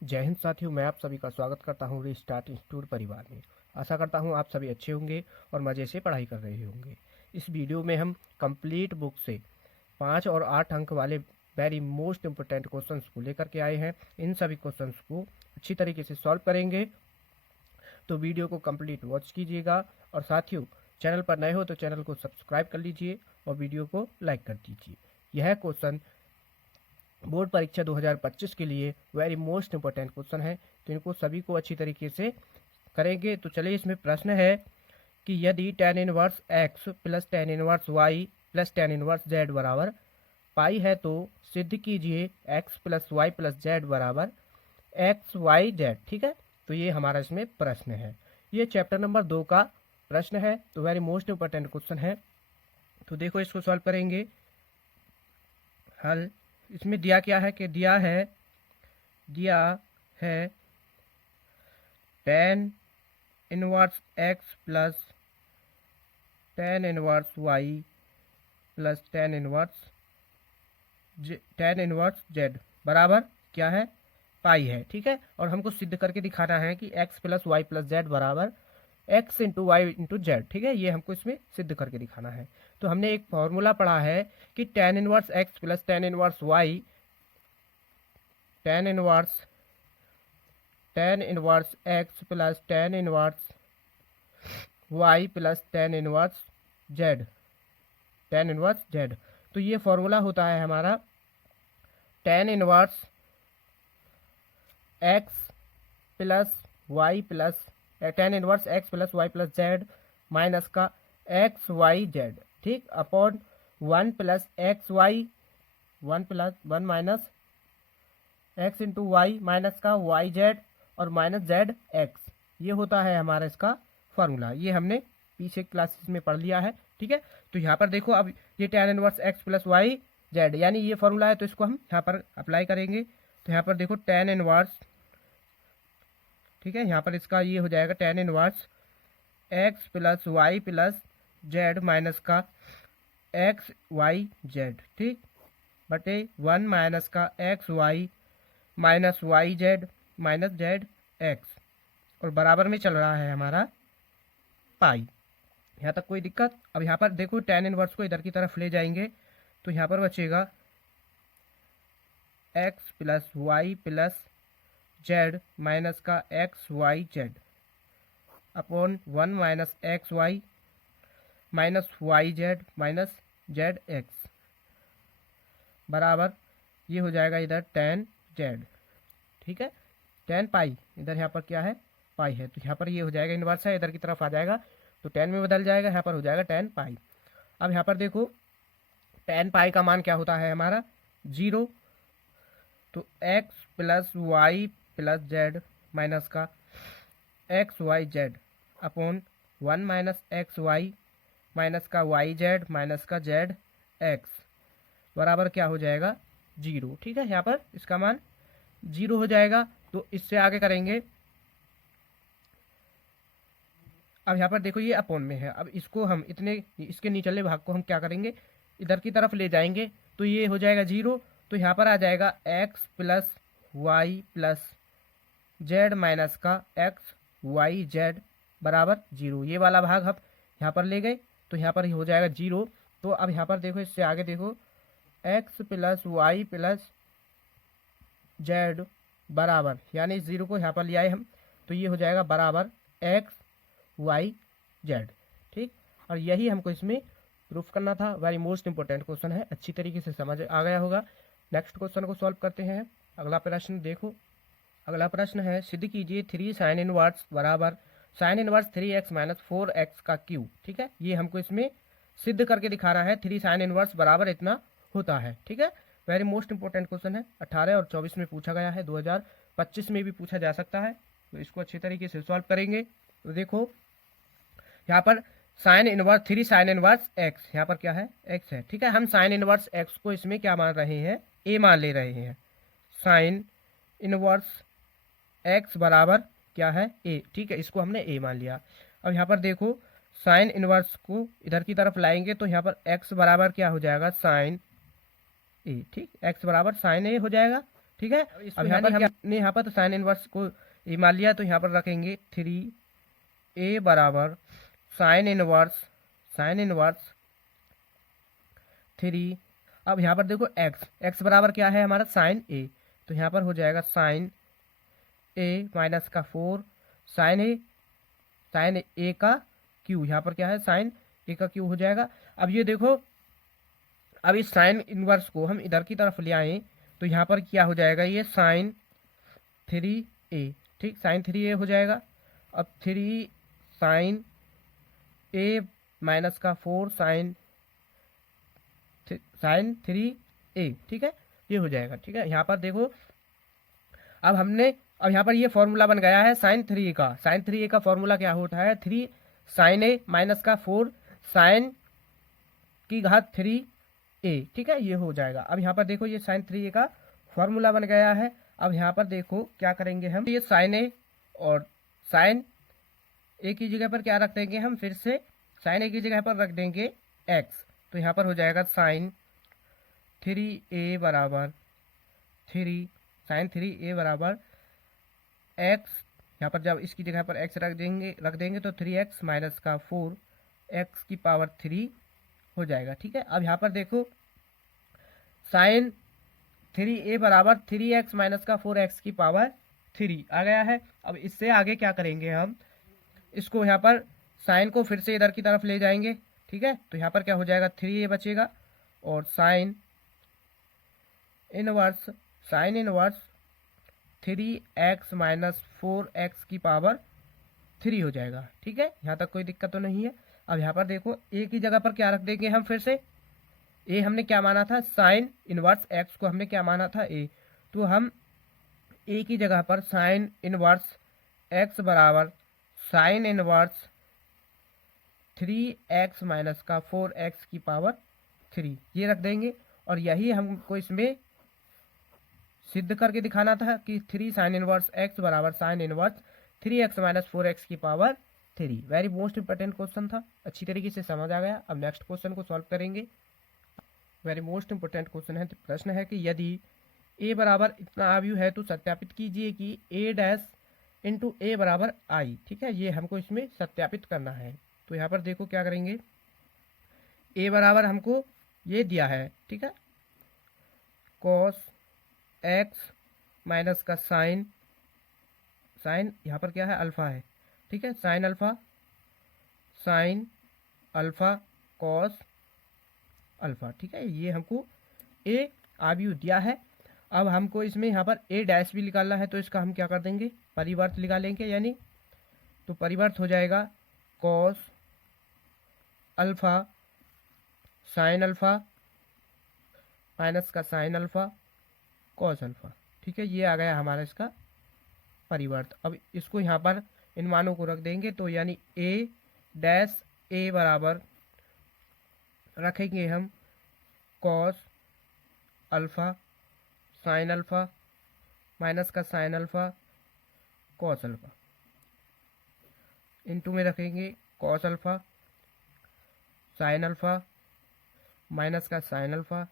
जय हिंद साथियों, मैं आप सभी का स्वागत करता हूं रीस्टार्ट इंस्टीट्यूट परिवार में। आशा करता हूं आप सभी अच्छे होंगे और मज़े से पढ़ाई कर रहे होंगे। इस वीडियो में हम कंप्लीट बुक से 5 और 8 अंक वाले वेरी मोस्ट इम्पोर्टेंट क्वेश्चंस को लेकर के आए हैं। इन सभी क्वेश्चंस को अच्छी तरीके से सॉल्व करेंगे, तो वीडियो को कंप्लीट वॉच कीजिएगा। और साथियों, चैनल पर नए हो तो चैनल को सब्सक्राइब कर लीजिए और वीडियो को लाइक कर दीजिए। यह क्वेश्चन बोर्ड परीक्षा 2025 के लिए वेरी मोस्ट इंपॉर्टेंट क्वेश्चन है, तो इनको सभी को अच्छी तरीके से करेंगे। तो चलिए, इसमें प्रश्न है कि यदि tan inverse x plus tan inverse y plus tan inverse z बराबर पाई है तो सिद्ध कीजिए x plus y plus z बराबर एक्स वाई जेड। ठीक है, तो ये हमारा इसमें प्रश्न है। ये चैप्टर नंबर 2 का प्रश्न है, तो वेरी मोस्ट इंपॉर्टेंट क्वेश्चन है। तो देखो, इसको सॉल्व करेंगे। हल इसमें दिया क्या है कि दिया है tan inverse x plus tan inverse y plus tan inverse z बराबर क्या है, पाई है। ठीक है, और हमको सिद्ध करके दिखाना है कि x plus y plus z बराबर x into y into z. ठीक है, ये हमको इसमें सिद्ध करके दिखाना है। तो हमने एक फॉर्मूला पढ़ा है कि tan inverse x plus tan inverse y tan inverse x plus tan inverse y plus tan inverse z। तो ये फॉर्मूला होता है हमारा tan inverse x plus y plus tan inverse x plus y plus z minus का x y z, ठीक, upon 1 plus x y 1 minus x into y minus का y z और minus z x. ये होता है हमारा इसका formula. ये हमने पीछे क्लासेस में पढ़ लिया है। ठीक है, तो यहाँ पर देखो, अब ये tan inverse x plus y z यानी ये फार्मूला है, तो इसको हम यहाँ पर अप्लाई करेंगे। तो यहाँ पर देखो tan इनवर्स, ठीक है, यहाँ पर इसका ये हो जाएगा tan inverse x plus y plus z minus का एक्स वाई जेड, ठीक, बटे 1 माइनस का x y minus y z minus z x, और बराबर में चल रहा है हमारा पाई। यहाँ तक कोई दिक्कत? अब यहाँ पर देखो, tan इनवर्स को इधर की तरफ ले जाएंगे तो यहाँ पर बचेगा x plus y plus z minus का x y z upon 1 minus x y minus y z minus z x बराबर ये हो जाएगा इधर tan जेड। ठीक है, tan पाई, इधर यहाँ पर क्या है, पाई है, तो यहाँ पर ये हो जाएगा इनवर्स है, इधर की तरफ आ जाएगा तो tan में बदल जाएगा, यहाँ पर हो जाएगा tan पाई। अब यहाँ पर देखो, tan पाई का मान क्या होता है हमारा, 0। तो x plus y plus z minus का x y z upon 1 minus x y minus का वाई जेड माइनस का जेड एक्स बराबर क्या हो जाएगा, 0। ठीक है, यहाँ पर इसका मान 0 हो जाएगा। तो इससे आगे करेंगे। अब यहाँ पर देखो, ये अपॉन में है, अब इसको हम इसके निचले भाग को हम क्या करेंगे, इधर की तरफ ले जाएंगे तो ये हो जाएगा 0। तो यहाँ पर आ जाएगा x plus y plus z minus का एक्स वाई जेड बराबर 0। ये वाला भाग हम यहाँ पर ले गए तो यहाँ पर हो जाएगा 0। तो अब यहाँ पर देखो, इससे आगे देखो, x plus y plus z बराबर, यानी 0 को यहाँ पर ले आए हम, तो ये हो जाएगा बराबर एक्स वाई जेड। ठीक, और यही हमको इसमें प्रूफ करना था। वेरी मोस्ट इंपॉर्टेंट क्वेश्चन है, अच्छी तरीके से समझ आ गया होगा। नेक्स्ट क्वेश्चन को सॉल्व करते हैं। अगला प्रश्न देखो, अगला प्रश्न है, सिद्ध कीजिए 3 साइन इनवर्स बराबर sine inverse 3x minus 4x का क्यूब। ठीक है, ये हमको इसमें सिद्ध करके दिखाना है, 3 साइन इनवर्स बराबर इतना होता है। ठीक है, वेरी मोस्ट इंपॉर्टेंट क्वेश्चन है, 18 और 24 में पूछा गया है, 2025 में भी पूछा जा सकता है। तो इसको अच्छे तरीके से सॉल्व करेंगे। तो देखो, यहाँ पर sine inverse 3 sine inverse x, यहाँ पर क्या है, x है। ठीक है, हम साइन इनवर्स x को इसमें क्या मान रहे हैं, a मान ले रहे हैं। साइन इनवर्स x बराबर क्या है, a। ठीक है, इसको हमने a मान लिया। अब यहाँ पर देखो, साइन इनवर्स को इधर की तरफ लाएंगे तो यहाँ पर x बराबर क्या हो जाएगा, साइन a। ठीक, x बराबर साइन a हो जाएगा। ठीक है। अब यहाँ पर हमने यहाँ पर तो साइन इनवर्स को ये मान लिया, तो यहाँ पर रखेंगे 3a बराबर साइन इनवर्स 3। अब यहाँ पर देखो x बराबर क्या है हमारा साइन a, तो यहाँ पर हो जाएगा साइन a माइनस का 4 साइन a का क्यू, यहाँ पर क्या है साइन a का क्यू हो जाएगा। अब ये देखो, अब इस साइन इनवर्स को हम इधर की तरफ ले आए तो यहाँ पर क्या हो जाएगा, ये साइन 3a, ठीक, साइन 3a हो जाएगा। अब 3 साइन a माइनस का 4 साइन 3a, ठीक है, ये हो जाएगा। ठीक है, यहाँ पर देखो अब यहाँ पर ये फॉर्मूला बन गया है साइन 3a का। साइन 3a का फॉर्मूला क्या होता है, 3 साइन a माइनस का 4 साइन की घात 3a, ठीक है, ये हो जाएगा। अब यहाँ पर देखो ये साइन 3a का फॉर्मूला बन गया है। अब यहाँ पर देखो क्या करेंगे हम, ये साइन a और साइन a की जगह पर क्या रख देंगे हम, फिर से साइन a की जगह पर रख देंगे x, तो यहाँ पर हो जाएगा साइन 3a बराबर 3 साइन 3a बराबर x, यहाँ पर जब इसकी जगह पर x रख देंगे तो 3x माइनस का 4 x की पावर 3 हो जाएगा। ठीक है, अब यहाँ पर देखो साइन 3a बराबर 3x माइनस का 4x की पावर 3 आ गया है। अब इससे आगे क्या करेंगे हम, इसको यहाँ पर साइन को फिर से इधर की तरफ ले जाएंगे। ठीक है, तो यहाँ पर क्या हो जाएगा 3a बचेगा और sine inverse 3x minus 4x की पावर 3 हो जाएगा। ठीक है, यहाँ तक कोई दिक्कत तो नहीं है। अब यहाँ पर देखो a की जगह पर क्या रख देंगे हम, फिर से a हमने क्या माना था, साइन इनवर्स x को हमने क्या माना था a, तो हम a की जगह पर साइन इनवर्स x बराबर साइन इनवर्स 3x माइनस का 4x की पावर 3 ये रख देंगे। और यही हमको इसमें सिद्ध करके दिखाना था कि 3 साइन इनवर्स x बराबर sine inverse 3x minus 4x की power 3। Very most important question था, अच्छी तरीके से समझ आ गया। अब नेक्स्ट क्वेश्चन को सॉल्व करेंगे। वेरी मोस्ट इंपॉर्टेंट क्वेश्चन है, प्रश्न है कि यदि a बराबर इतना आव्यूह है तो सत्यापित कीजिए कि a डैश इंटू a बराबर i। ठीक है, ये हमको इसमें सत्यापित करना है। तो यहाँ पर देखो क्या करेंगे, a बराबर हमको ये दिया है, ठीक है, कॉस x माइनस का साइन यहाँ पर क्या है अल्फा है। ठीक है, साइन अल्फा कॉस अल्फा। ठीक है, ये हमको a आव्यूह दिया है। अब हमको इसमें यहाँ पर a डैश भी निकालना है, तो इसका हम क्या कर देंगे, परिवर्त निकालेंगे, यानी तो परिवर्त हो जाएगा cos alpha sine alpha minus का साइन अल्फा कॉस अल्फा। ठीक है, ये आ गया हमारा इसका परिवर्त। अब इसको यहाँ पर इन मानों को रख देंगे, तो यानी a डैश a बराबर रखेंगे हम cos alpha sine alpha minus का sine alpha cos alpha, into में रखेंगे cos alpha sine alpha minus का साइन अल्फा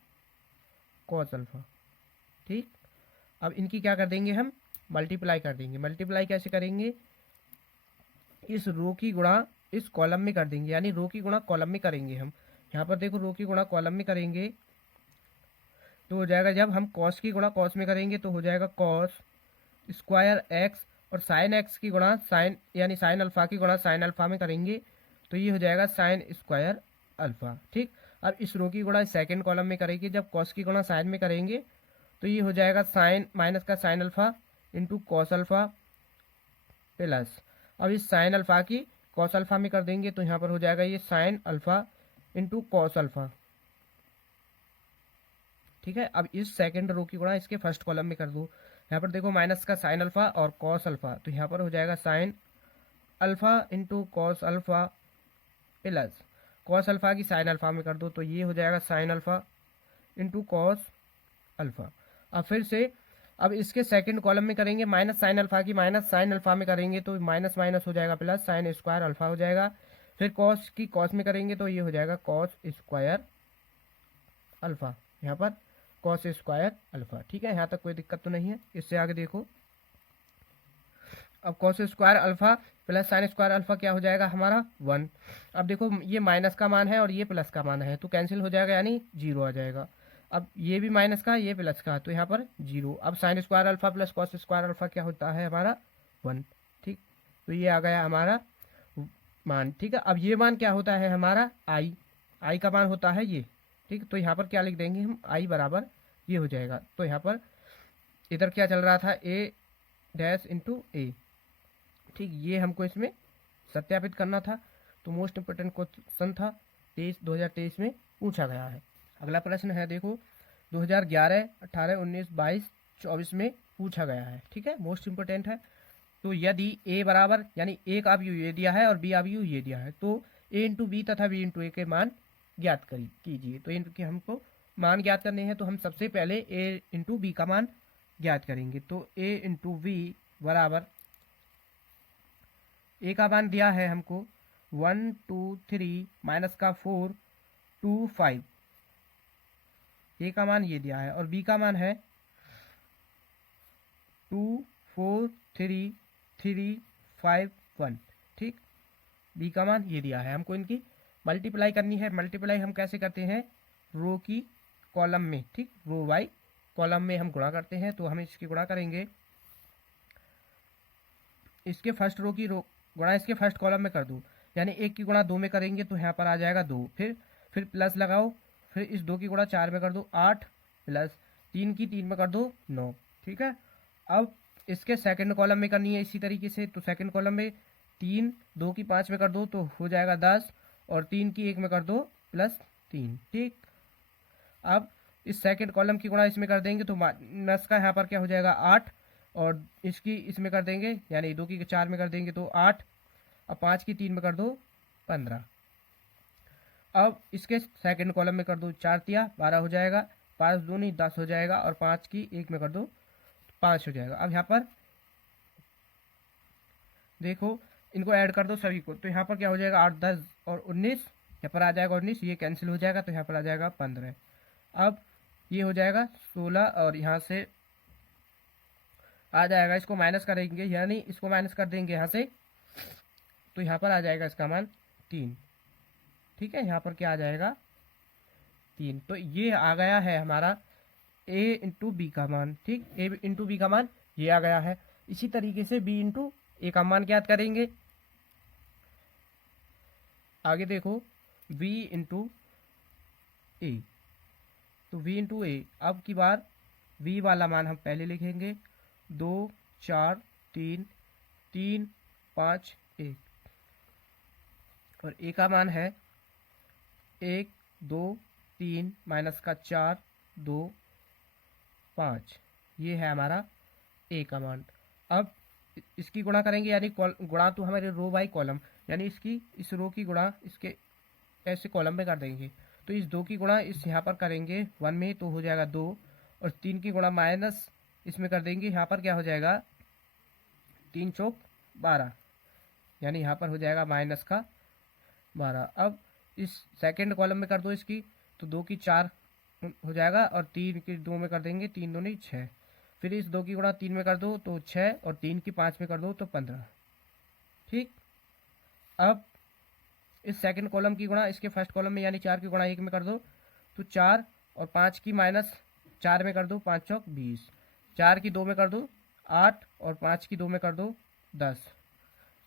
कॉस अल्फा। ठीक, अब इनकी क्या कर देंगे हम, मल्टीप्लाई कर देंगे। मल्टीप्लाई कैसे करेंगे, इस रो की गुणा इस कॉलम में कर देंगे, यानी रो की गुणा कॉलम में करेंगे हम। यहाँ पर देखो रो की गुणा कॉलम में करेंगे तो हो जाएगा, जब हम कॉस की गुणा कॉस में करेंगे तो हो जाएगा कॉस स्क्वायर एक्स, और साइन एक्स की गुणा साइन यानी साइन अल्फा की गुणा साइन अल्फा में करेंगे तो ये हो जाएगा साइन स्क्वायर अल्फा। ठीक, अब इस रो की गुणा सेकंड कॉलम में करेंगे, जब कॉस की गुणा साइन में करेंगे तो ये हो जाएगा साइन माइनस का sine alpha into cos alpha plus, अब इस साइन अल्फा की कॉस अल्फा में कर देंगे तो यहाँ पर हो जाएगा ये sine alpha into cos alpha. ठीक है, अब इस सेकंड रो की गुणा इसके फर्स्ट कॉलम में कर दो। यहाँ पर देखो माइनस का साइन अल्फा और कॉस अल्फा, तो यहाँ पर हो जाएगा sine alpha into cos alpha plus cos alpha की साइन अल्फा में कर दो तो ये हो जाएगा sine alpha into cos alpha. अब फिर से अब इसके सेकंड कॉलम में करेंगे, माइनस साइन अल्फा की माइनस साइन अल्फा में करेंगे तो माइनस माइनस हो जाएगा प्लस साइन स्क्वायर अल्फा हो जाएगा। फिर कॉस की कॉस में करेंगे तो ये हो जाएगा कॉस स्क्वायर अल्फा, यहाँ पर कॉस स्क्वायर अल्फा। ठीक है, यहाँ तक कोई दिक्कत तो नहीं है। इससे आगे देखो, अब cos square alpha plus sine square alpha क्या हो जाएगा हमारा 1। अब देखो ये माइनस का मान है और ये प्लस का मान है, तो कैंसिल हो जाएगा यानी 0 आ जाएगा। अब ये भी माइनस का, ये प्लस का, तो यहाँ पर 0। अब sine square alpha plus cos square alpha क्या होता है हमारा 1। ठीक, तो ये आ गया हमारा मान। ठीक है, अब ये मान क्या होता है हमारा आई का मान होता है ये। ठीक, तो यहाँ पर क्या लिख देंगे हम, आई बराबर ये हो जाएगा। तो यहाँ पर इधर क्या चल रहा था, ए डैश इंटू ए। ठीक, ये हमको इसमें सत्यापित करना था, तो मोस्ट इम्पोर्टेंट क्वेश्चन था 2023 में पूछा गया है। अगला प्रश्न है देखो 2011, 18, 19, 22, 24 में पूछा गया है। ठीक है, मोस्ट इम्पोर्टेंट है। तो यदि ए बराबर यानी ए का अवयव ये दिया है और बी अवयव ये दिया है, तो ए इंटू बी तथा बी इंटू ए के मान ज्ञात कीजिए। तो इनके हमको मान ज्ञात करने हैं, तो हम सबसे पहले ए इंटू बी का मान ज्ञात करेंगे। तो ए इंटू बी बराबर, ए का मान दिया है हमको 1 2 3 माइनस का 4 2 5, ए का मान ये दिया है, और बी का मान है 2 4 3 3 5 1। ठीक, बी का मान ये दिया है, हमको इनकी मल्टीप्लाई करनी है। मल्टीप्लाई हम कैसे करते हैं, रो की कॉलम में। ठीक, रो बाई कॉलम में हम गुणा करते हैं। तो हम इसकी गुणा करेंगे, इसके फर्स्ट रो की गुणा इसके फर्स्ट कॉलम में कर दो, यानी 1 की गुणा 2 में करेंगे तो यहाँ पर आ जाएगा 2। फिर प्लस लगाओ, फिर इस 2 की गुणा 4 में कर दो 8, प्लस 3 की 3 में कर दो 9। ठीक है, अब इसके सेकंड कॉलम में करनी है इसी तरीके से। तो सेकंड कॉलम में 3, 2 की 5 में कर दो तो हो जाएगा 10, और 3 की 1 में कर दो प्लस 3। ठीक, अब इस सेकंड कॉलम की गुणा इसमें कर देंगे तो माइनस का यहाँ पर क्या हो जाएगा 8, और इसकी इसमें कर देंगे यानी 2 की 4 में कर देंगे तो 8, अब 5 की 3 में कर दो 15। अब इसके सेकंड कॉलम में कर दो 4 तिया 12 हो जाएगा, 5 दूनी 10 हो जाएगा, और 5 की 1 में कर दो 5 हो जाएगा। अब यहाँ पर देखो इनको ऐड कर दो सभी को, तो यहाँ पर क्या हो जाएगा 8 10 और 19, यहाँ पर आ जाएगा 19, ये कैंसिल हो जाएगा तो यहाँ पर आ जाएगा 15। अब ये हो जाएगा 16, और यहाँ से आ जाएगा, इसको माइनस करेंगे यानी इसको माइनस कर देंगे यहाँ से, तो यहाँ पर आ जाएगा इसका मान 3। ठीक है, यहाँ पर क्या आ जाएगा 3। तो ये आ गया है हमारा a इंटू बी का मान। ठीक, a इंटू बी का मान ये आ गया है। इसी तरीके से b इंटू ए का मान ज्ञात करेंगे। आगे देखो v इंटू ए, तो v इंटू ए, अब की बार v वाला मान हम पहले लिखेंगे 2 4 3 3 5 1, और ए का मान है 1 2 3 माइनस का 4 2 5, ये है हमारा ए का मान। अब इसकी गुणा करेंगे यानी गुणा तो हमारे रो बाई कॉलम, यानी इसकी इस रो की गुणा इसके ऐसे कॉलम में कर देंगे। तो इस 2 की गुणा इस यहाँ पर करेंगे 1 में तो हो जाएगा 2, और 3 की गुणा माइनस इसमें कर देंगे, यहाँ पर क्या हो जाएगा 3 चौक 12, यानी यहाँ पर हो जाएगा माइनस का 12। अब इस सेकंड कॉलम में कर दो इसकी, तो 2 की 4 हो जाएगा, और 3 की 2 में कर देंगे 3 2 नहीं 6, फिर इस 2 की गुणा 3 में कर दो तो 6, और 3 की 5 में कर दो तो 15। ठीक, अब इस सेकंड कॉलम की गुणा इसके फर्स्ट कॉलम में यानी 4 की गुणा 1 में कर दो तो 4, और 5 की माइनस 4 में कर दो 5 चौक 20, 4 की 2 में कर दो 8, और 5 की 2 में कर दो 10,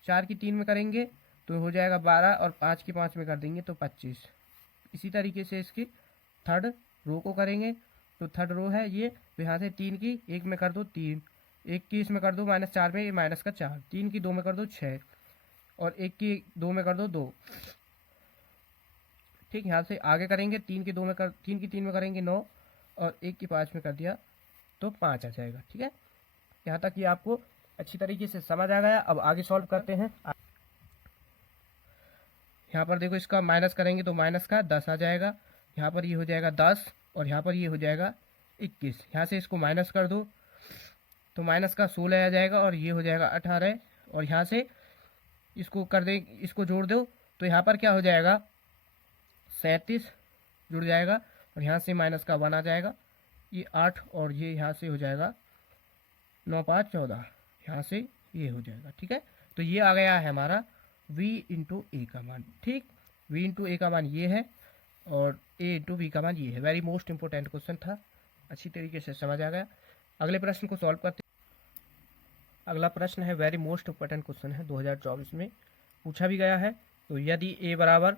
4 की 3 में करेंगे तो हो जाएगा 12, और 5 की 5 में कर देंगे तो 25। इसी तरीके से इसकी थर्ड रो को करेंगे, तो थर्ड रो है ये, तो यहाँ से 3 की 1 में कर दो 3, 1 की इसमें कर दो माइनस 4 में माइनस का 4, 3 की 2 में कर दो 6, और 1 की 2 में कर दो 2। ठीक, यहाँ से आगे करेंगे 3 की 3 में करेंगे 9, और 1 की 5 में कर दिया तो 5 आ जाएगा। ठीक है, यहाँ तक ये आपको अच्छी तरीके से समझ आ गया। अब आगे सॉल्व करते हैं। यहाँ पर देखो इसका माइनस करेंगे तो माइनस का 10 आ जाएगा, यहाँ पर ये हो जाएगा 10, और यहाँ पर ये हो जाएगा 21। यहाँ से इसको माइनस कर दो तो माइनस का 16 आ जाएगा, और ये हो जाएगा 18, और यहाँ से इसको कर दे, इसको जोड़ दो तो यहाँ पर क्या हो जाएगा 37 जुड़ जाएगा, और यहाँ से माइनस का 1 आ जाएगा, ये 8 और ये यहाँ से हो जाएगा 9 5 14, यहाँ से ये हो जाएगा। ठीक है, तो ये आ गया है हमारा v इंटू ए का मान। ठीक, v इंटू ए का मान ये है और a इंटू v का मान ये है। वेरी मोस्ट इंपॉर्टेंट क्वेश्चन था, अच्छी तरीके से समझ आ गया। अगले प्रश्न को सॉल्व करते। अगला प्रश्न है वेरी मोस्ट इंपॉर्टेंट क्वेश्चन है, 2024 में पूछा भी गया है। तो यदि a बराबर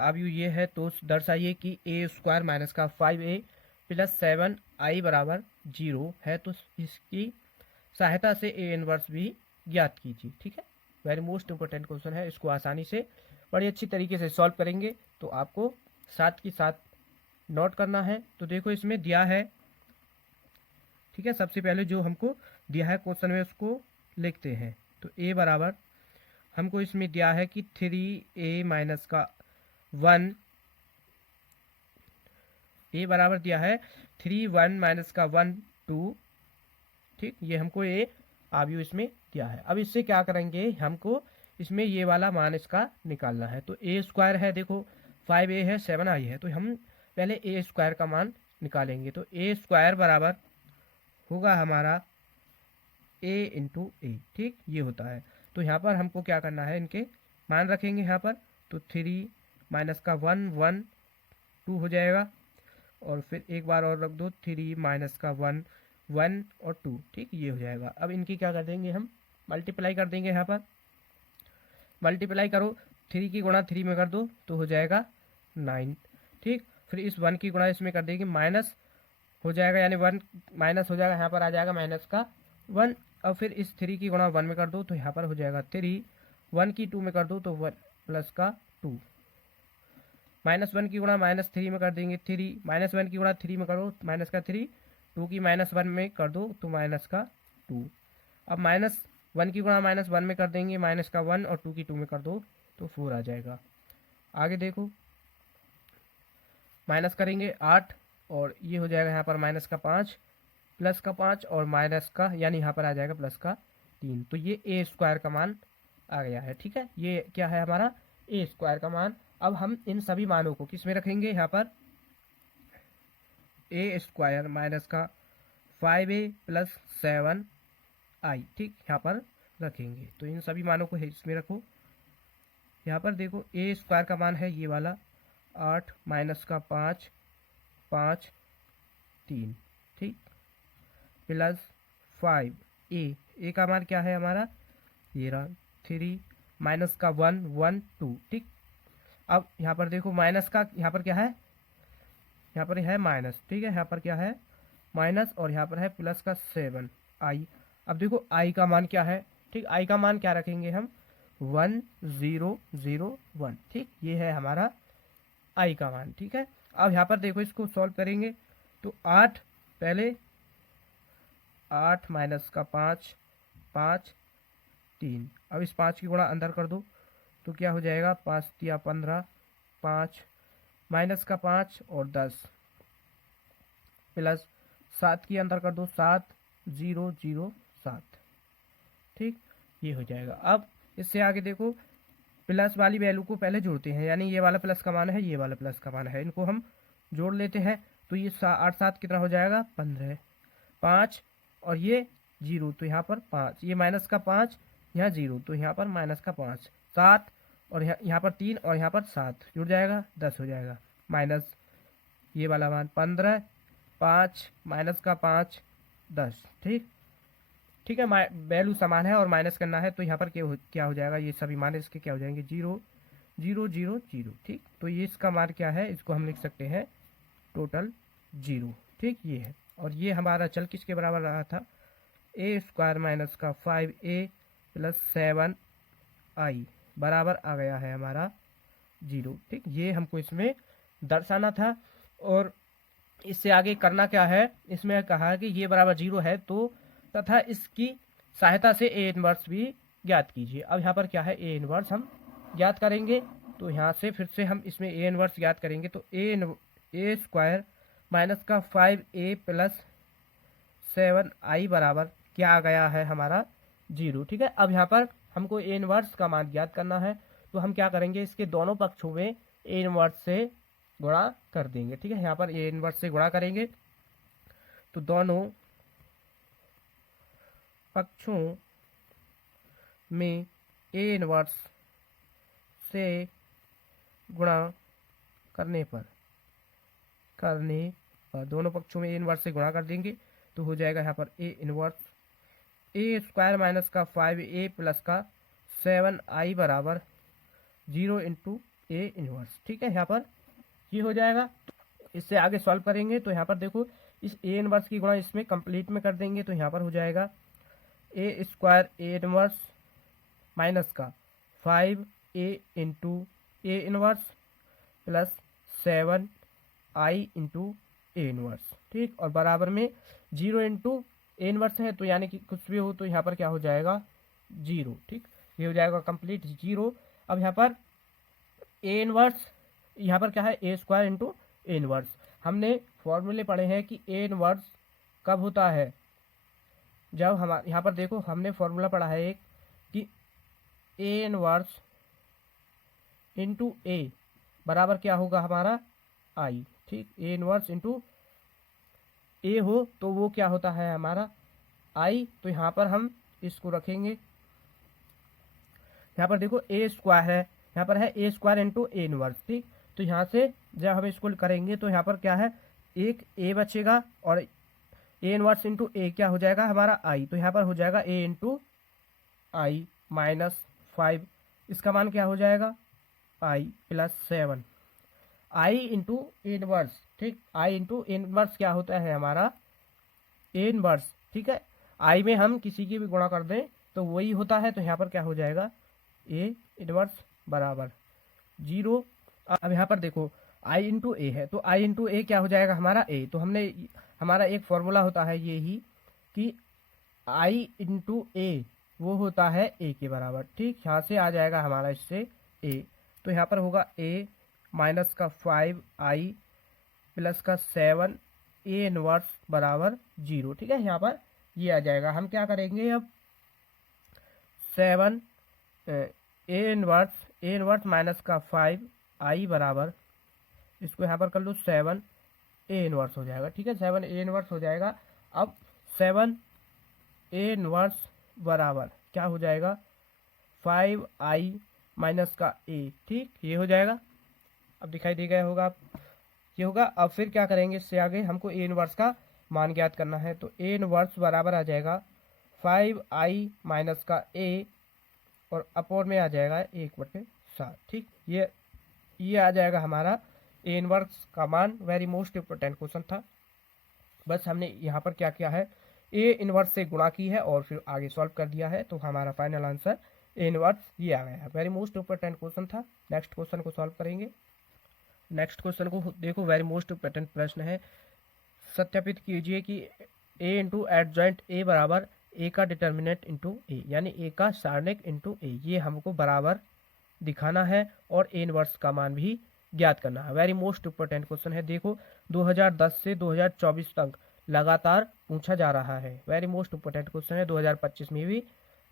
अब ये है तो दर्शाइए कि a स्क्वायर माइनस का 5a प्लस 7i बराबर 0 है, तो इसकी सहायता से a इनवर्स भी ज्ञात कीजिए। ठीक है, वेरी मोस्ट इंपॉर्टेंट क्वेश्चन है, इसको आसानी से बड़ी अच्छी तरीके से सॉल्व करेंगे। तो आपको साथ के साथ नोट करना है। तो देखो इसमें दिया है, ठीक है, सबसे पहले जो हमको दिया है क्वेश्चन में उसको लिखते हैं। तो a बराबर हमको इसमें दिया है कि 3a माइनस का 1, a बराबर दिया है 3 1 माइनस का 1 2। ठीक, ये हमको a आव्यू इसमें दिया है। अब इससे क्या करेंगे, हमको इसमें ये वाला मान इसका निकालना है। तो a स्क्वायर है, देखो 5a है 7i है, तो हम पहले a स्क्वायर का मान निकालेंगे। तो a स्क्वायर बराबर होगा हमारा a इंटू ए। ठीक, ये होता है। तो यहाँ पर हमको क्या करना है, इनके मान रखेंगे यहाँ पर। तो 3 माइनस का 1 1 2 हो जाएगा, और फिर एक बार और रख दो 3 माइनस का 1 1 और 2। ठीक, ये हो जाएगा। अब इनकी क्या कर देंगे, हम मल्टीप्लाई कर देंगे। यहाँ पर मल्टीप्लाई करो, 3 की गुणा 3 में कर दो तो हो जाएगा 9। ठीक, फिर इस 1 की गुणा इसमें कर देंगे, माइनस हो जाएगा, यानी 1 माइनस हो जाएगा, यहाँ पर आ जाएगा माइनस का 1। अब फिर इस 3 की गुणा 1 में कर दो तो यहाँ पर हो जाएगा 3। 1 की 2 में कर दो तो 1 प्लस का 2। माइनस 1 की गुणा माइनस 3 में कर देंगे 3। माइनस 1 की गुणा 3 में करो माइनस का 3। 2 की माइनस 1 में कर दो तो माइनस का 2। अब माइनस 1 की गुणा माइनस 1 में कर देंगे माइनस का 1, और 2 की 2 में कर दो तो 4 आ जाएगा। आगे देखो, माइनस करेंगे 8, और ये हो जाएगा यहाँ पर माइनस का 5 प्लस का 5 और माइनस का, यानी यहाँ पर आ जाएगा प्लस का 3। तो ये a स्क्वायर का मान आ गया है। ठीक है, ये क्या है हमारा a स्क्वायर का मान। अब हम इन सभी मानों को किस में रखेंगे, यहाँ पर a स्क्वायर माइनस का 5a प्लस 7i। ठीक, यहाँ पर रखेंगे। तो इन सभी मानों को इसमें रखो। यहाँ पर देखो a स्क्वायर का मान है ये वाला 8 माइनस का 5 5 3। ठीक, प्लस 5 a का मान क्या है हमारा, ये रहा 3 माइनस का 1 1 2। ठीक, अब यहाँ पर देखो माइनस का, यहाँ पर क्या है, यहाँ पर है माइनस। ठीक है, यहाँ पर क्या है माइनस, और यहाँ पर है प्लस का 7i। अब देखो i का मान क्या है। ठीक, i का मान क्या रखेंगे हम, 1 0 0 1। ठीक, ये है हमारा i का मान। ठीक है, अब यहाँ पर देखो इसको सॉल्व करेंगे। तो 8 पहले 8 माइनस का 5 5 3। अब इस 5 की गुणा अंदर कर दो तो क्या हो जाएगा, 5 या 15, 5 माइनस का 5 और 10 प्लस 7 की अंदर कर दो 7 0 0 7। ठीक, ये हो जाएगा। अब इससे आगे देखो, प्लस वाली वैल्यू को पहले जोड़ते हैं, यानी ये वाला प्लस का मान है, ये वाला प्लस का मान है, इनको हम जोड़ लेते हैं। तो ये 8 7 कितना हो जाएगा 15, 5 और ये 0 तो यहाँ पर 5, ये माइनस का 5 यहाँ 0 तो यहाँ पर माइनस का 5, 7 और यहाँ पर 3 और यहाँ पर 7 जुड़ जाएगा 10 हो जाएगा। माइनस ये वाला मान 15 5 माइनस का 5 10। ठीक, ठीक है, वैल्यू समान है और माइनस करना है, तो यहाँ पर क्या हो जाएगा, ये सभी मान इसके क्या हो जाएंगे 0 0 0 0। ठीक, तो ये इसका मान क्या है, इसको हम लिख सकते हैं टोटल 0। ठीक, ये है। और ये हमारा चल किसके बराबर रहा था, a स्क्वायर माइनस का 5a प्लस 7i बराबर आ गया है हमारा 0। ठीक, ये हमको इसमें दर्शाना था। और इससे आगे करना क्या है, इसमें कहा कि ये बराबर 0 है तो तथा इसकी सहायता से a इनवर्स भी ज्ञात कीजिए। अब यहाँ पर क्या है, a इनवर्स हम ज्ञात करेंगे। तो यहाँ से फिर से हम इसमें a इनवर्स ज्ञात करेंगे। तो a स्क्वायर माइनस का 5a प्लस 7i बराबर क्या आ गया है हमारा 0। ठीक है, अब यहाँ पर हमको a इनवर्स का मान ज्ञात करना है। तो हम क्या करेंगे, इसके दोनों पक्षों में a इनवर्स से गुणा कर देंगे। ठीक है, यहाँ पर a इनवर्स से गुणा करेंगे तो दोनों पक्षों में ए इनवर्स से गुणा करने पर दोनों पक्षों में ए इनवर्स से गुणा कर देंगे तो हो जाएगा यहाँ पर A inverse A square minus का 5a प्लस का 7i बराबर 0 इंटू ए इनवर्स। ठीक है, यहाँ पर ये हो जाएगा। इससे आगे सॉल्व करेंगे तो यहाँ पर देखो इस ए इनवर्स की गुणा इसमें कंप्लीट में कर देंगे तो यहाँ पर हो जाएगा ए स्क्वायर ए इनवर्स माइनस का 5a into A inverse plus 7i into A inverse. ठीक, और बराबर में 0 इंटू ए इनवर्स है तो यानी कि कुछ भी हो तो यहाँ पर क्या हो जाएगा 0। ठीक, ये हो जाएगा कंप्लीट 0। अब यहाँ पर ए इनवर्स, यहाँ पर क्या है ए स्क्वायर इंटू ए इनवर्स। हमने फॉर्मूले पढ़े हैं कि ए इनवर्स कब होता है, जब हमारे यहाँ पर देखो हमने फॉर्मूला पढ़ा है एक कि ए इनवर्स इंटू ए बराबर क्या होगा हमारा आई। ठीक, ए इनवर्स इंटू ए हो तो वो क्या होता है हमारा आई। तो यहाँ पर हम इसको रखेंगे, यहाँ पर देखो ए स्क्वायर है, यहाँ पर है ए स्क्वायर इंटू ए इनवर्स। ठीक, तो यहाँ से जब हम इसको करेंगे तो यहाँ पर क्या है एक ए बचेगा और ए इनवर्स इंटू ए क्या हो जाएगा हमारा आई। तो यहाँ पर हो जाएगा ए इंटू आई माइनस 5, इसका मान क्या हो जाएगा I plus 7 I into A inverse. ठीक, आई इंटू ए इनवर्स क्या होता है हमारा ए इनवर्स। ठीक है, आई में हम किसी की भी गुणा कर दें तो वही होता है। तो यहाँ पर क्या हो जाएगा ए इनवर्स बराबर 0। अब यहाँ पर देखो आई इंटू ए है तो आई इंटू ए क्या हो जाएगा हमारा ए। तो हमने हमारा एक फॉर्मूला होता है ये ही कि आई इंटू ए वो होता है ए के बराबर। ठीक, यहाँ से आ जाएगा हमारा इससे ए, तो यहाँ पर होगा ए माइनस का 5i प्लस का 7 ए इनवर्स बराबर 0। ठीक है, यहाँ पर ये आ जाएगा। हम क्या करेंगे अब 7 ए इनवर्स माइनस का 5i बराबर, इसको यहाँ पर कर लो 7 ए इनवर्स हो जाएगा। ठीक है, 7 ए इनवर्स हो जाएगा। अब 7 ए इनवर्स बराबर क्या हो जाएगा 5i माइनस का ए। ठीक, ये हो जाएगा। अब दिखाई दे गया होगा, ये होगा। अब फिर क्या करेंगे इससे आगे हमको ए इनवर्स का मान ज्ञात करना है तो ए इनवर्स बराबर आ जाएगा 5i माइनस का ए और अपोर में आ जाएगा 1/7। ठीक, ये आ जाएगा हमारा ए इनवर्स का मान। वेरी मोस्ट इम्पोर्टेंट क्वेश्चन था। बस हमने यहाँ पर क्या किया है ए इनवर्स से गुणा की है और फिर आगे सॉल्व कर दिया है तो हमारा फाइनल आंसर ए इनवर्स ये आ गया है। वेरी मोस्ट इम्पोर्टेंट क्वेश्चन था। नेक्स्ट क्वेश्चन को सॉल्व करेंगे। नेक्स्ट क्वेश्चन को देखो, वेरी मोस्ट इम्पोर्टेंट प्रश्न है। सत्यापित कीजिए कि ए इंटू एडजॉइंट ए बराबर ए का डिटर्मिनेंट इंटू ए, यानी ए का सारणिक इंटू ए, ये हमको बराबर दिखाना है और ए इनवर्स का मान भी ज्ञात करना है। वेरी मोस्ट इम्पोर्टेंट क्वेश्चन है। देखो 2010 से 2024 तक लगातार पूछा जा रहा है। वेरी मोस्ट इम्पोर्टेंट क्वेश्चन है, 2025 में भी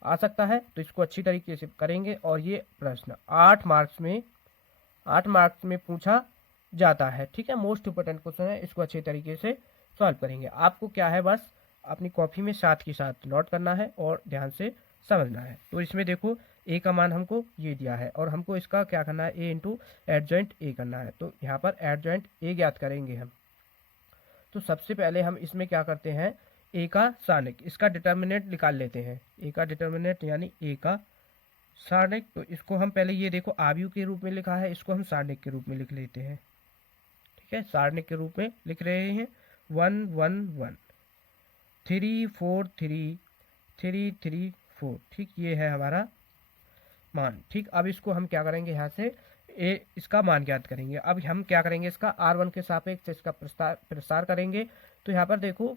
आ सकता है। तो इसको अच्छी तरीके से करेंगे और ये प्रश्न 8 मार्क्स में पूछा जाता है। ठीक है, मोस्ट इम्पोर्टेंट क्वेश्चन है, इसको अच्छे तरीके से सॉल्व करेंगे। आपको क्या है बस अपनी कॉपी में साथ के साथ नोट करना है और ध्यान से समझना है। तो इसमें देखो ए का मान हमको ये दिया है और हमको इसका क्या करना है ए इंटू एडजॉइंट ए करना है। तो यहाँ पर एडजॉइंट ए ज्ञात करेंगे हम। तो सबसे पहले हम इसमें क्या करते हैं ए का सारणिक, इसका डिटर्मिनेंट निकाल लेते हैं। ए का डिटर्मिनेंट यानी ए का सारणिक, तो इसको हम पहले ये देखो आव्यूह के रूप में लिखा है, इसको हम सारणिक के रूप में लिख लेते हैं। ठीक है, सारणिक के रूप में लिख रहे हैं 1 1 1 3 4 3 3 3 4। ठीक, ये है हमारा मान। ठीक, अब इसको हम क्या करेंगे यहाँ से इसका मान ज्ञात करेंगे। अब हम क्या करेंगे इसका R1 के सापेक्ष इसका प्रसार करेंगे। तो यहाँ पर देखो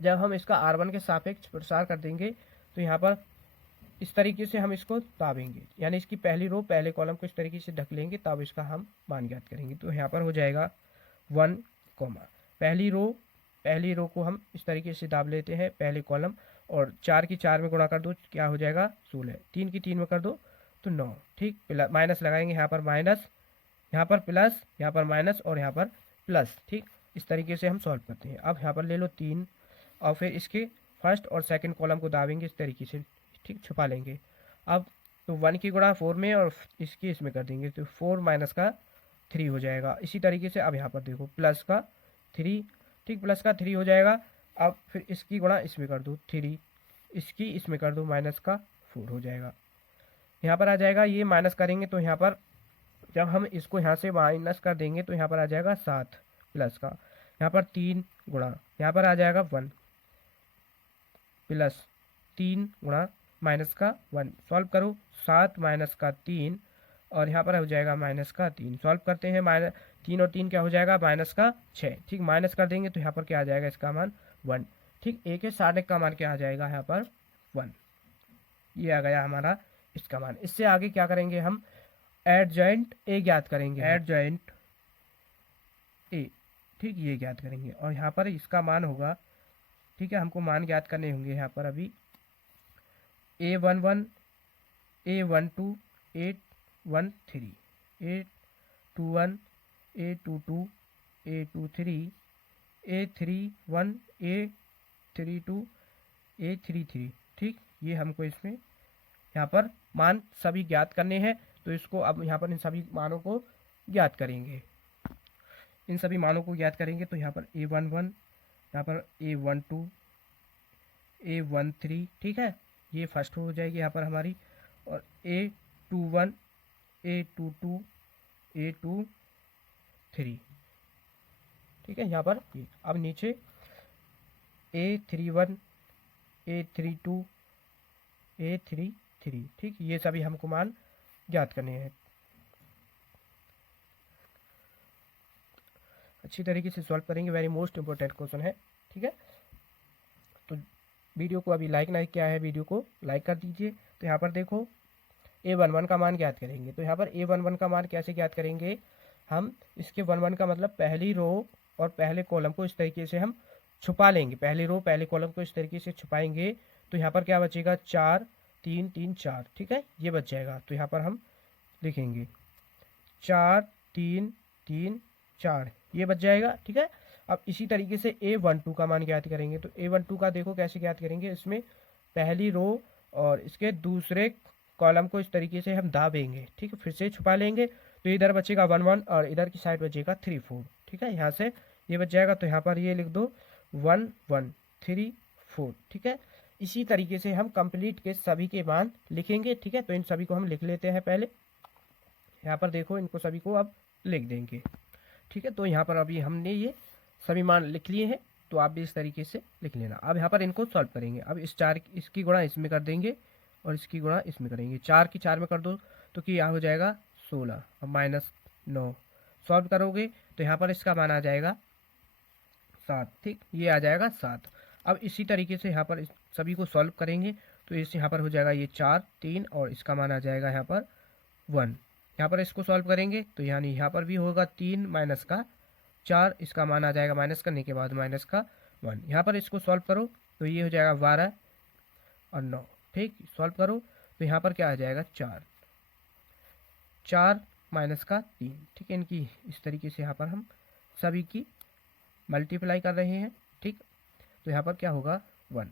जब हम इसका R1 के सापेक्ष प्रसार कर देंगे तो यहाँ पर इस तरीके से हम इसको दाबेंगे, यानी इसकी पहली रो पहले कॉलम को इस तरीके से ढक लेंगे, तब इसका हम मान ज्ञात करेंगे। तो यहाँ पर हो जाएगा 1, पहली रो को हम इस तरीके से दाब लेते हैं पहले कॉलम, और 4 की 4 में गुणा कर दो क्या हो जाएगा 16, 3 की 3 में कर दो तो 9। ठीक, माइनस लगाएंगे, यहाँ पर माइनस, यहाँ पर प्लस, यहाँ पर माइनस और यहाँ पर प्लस। ठीक, इस तरीके से हम सॉल्व करते हैं। अब यहाँ पर ले लो 3 और फिर इसके फर्स्ट और सेकंड कॉलम को दाबेंगे इस तरीके से, ठीक, छुपा लेंगे। अब तो 1 की गुणा 4 में और इसकी इसमें कर देंगे, तो 4 माइनस का 3 हो जाएगा। इसी तरीके से अब यहाँ पर देखो प्लस का 3, ठीक, प्लस का 3 हो जाएगा। अब फिर इसकी गुणा इसमें कर दो 3, इसकी इसमें कर दो माइनस का 4 हो जाएगा। यहाँ पर आ जाएगा, ये माइनस करेंगे तो यहाँ पर जब हम इसको यहाँ से माइनस कर देंगे तो यहाँ पर आ जाएगा 7 प्लस का, यहाँ पर 3 गुणा, यहाँ पर आ जाएगा 1 प्लस 3 गुणा माइनस का 1, सॉल्व करो 7 माइनस का 3 और यहाँ पर हो जाएगा माइनस का 3, सॉल्व करते हैं, माइनस 3 और 3 क्या हो जाएगा माइनस का 6, ठीक, माइनस कर देंगे तो यहाँ पर क्या आ जाएगा इसका मान 1, ठीक, एक है 60 का मान क्या आ जाएगा यहाँ पर 1, ये आ गया हमारा इसका मान। इससे आगे क्या करेंगे हम, एडजॉइंट ए ज्ञात करेंगे, एडजॉइंट ए, ठीक, ये ज्ञात करेंगे और यहाँ पर इसका मान होगा, ठीक है, हमको मान ज्ञात करने होंगे यहाँ पर अभी A11 A12 A13 A21 A22 A23 A31 A32 A33, ठीक, ये हमको इसमें यहाँ पर मान सभी ज्ञात करने हैं। तो इसको अब यहाँ पर इन सभी मानों को ज्ञात करेंगे, इन सभी मानों को ज्ञात करेंगे। तो यहाँ पर A11, यहाँ पर A12 A13, ठीक है, ये फर्स्ट हो जाएगी यहाँ पर हमारी, और A21 A22 A23, ठीक है, यहाँ पर ये। अब नीचे A31 A32 A33, ठीक, ये सभी हमको मान ज्ञात करने हैं। अच्छी तरीके से सॉल्व करेंगे, वेरी मोस्ट इंपॉर्टेंट क्वेश्चन है, ठीक है। तो वीडियो को अभी लाइक नहीं किया है, वीडियो को लाइक कर दीजिए। तो यहाँ पर देखो A11 का मान ज्ञात करेंगे, तो यहाँ पर A11 का मान कैसे ज्ञात करेंगे हम, इसके 11 का मतलब पहली रो और पहले कॉलम को इस तरीके से हम छुपा लेंगे, पहली रो पहले कॉलम को इस तरीके से छुपाएंगे तो यहाँ पर क्या बचेगा 4 3 3 4, ठीक है, ये बच जाएगा। तो यहाँ पर हम लिखेंगे 4 3 3 4, ये बच जाएगा, ठीक है। अब इसी तरीके से A12 का मान ज्ञात करेंगे, तो A12 का देखो कैसे ज्ञात करेंगे, इसमें पहली रो और इसके दूसरे कॉलम को इस तरीके से हम दाबेंगे, ठीक है, फिर से छुपा लेंगे तो इधर बचेगा 1 1 और इधर की साइड बचेगा 3 4, ठीक है, यहाँ से ये बच जाएगा। तो यहाँ पर ये लिख दो 1 1 3 4, ठीक है। इसी तरीके से हम कंप्लीट के सभी के मान लिखेंगे, ठीक है। तो इन सभी को हम लिख लेते हैं पहले, यहाँ पर देखो इनको सभी को अब लिख देंगे, ठीक है। तो यहाँ पर अभी हमने ये सभी मान लिख लिए हैं, तो आप भी इस तरीके से लिख लेना। अब यहाँ पर इनको सॉल्व करेंगे, अब इस 4 इसकी गुणा इसमें कर देंगे और इसकी गुणा इसमें करेंगे, 4 की 4 में कर दो तो कि यहाँ हो जाएगा 16 और माइनस 9, सॉल्व करोगे तो यहाँ पर इसका मान आ जाएगा 7, ठीक, ये आ जाएगा 7। अब इसी तरीके से यहाँ पर सभी को सॉल्व करेंगे, तो इस यहाँ पर हो जाएगा ये 4 3 और इसका मान आ जाएगा यहाँ पर 1। यहाँ पर इसको सॉल्व करेंगे तो यानी यहाँ पर भी होगा 3 माइनस का 4, इसका मान आ जाएगा माइनस करने के बाद माइनस का 1। यहाँ पर इसको सॉल्व करो तो ये हो जाएगा 12 और 9, ठीक, सॉल्व करो तो यहाँ पर क्या आ जाएगा 4 माइनस का 3, ठीक है। इनकी इस तरीके से यहाँ पर हम सभी की मल्टीप्लाई कर रहे हैं, ठीक। तो यहाँ पर क्या होगा 1,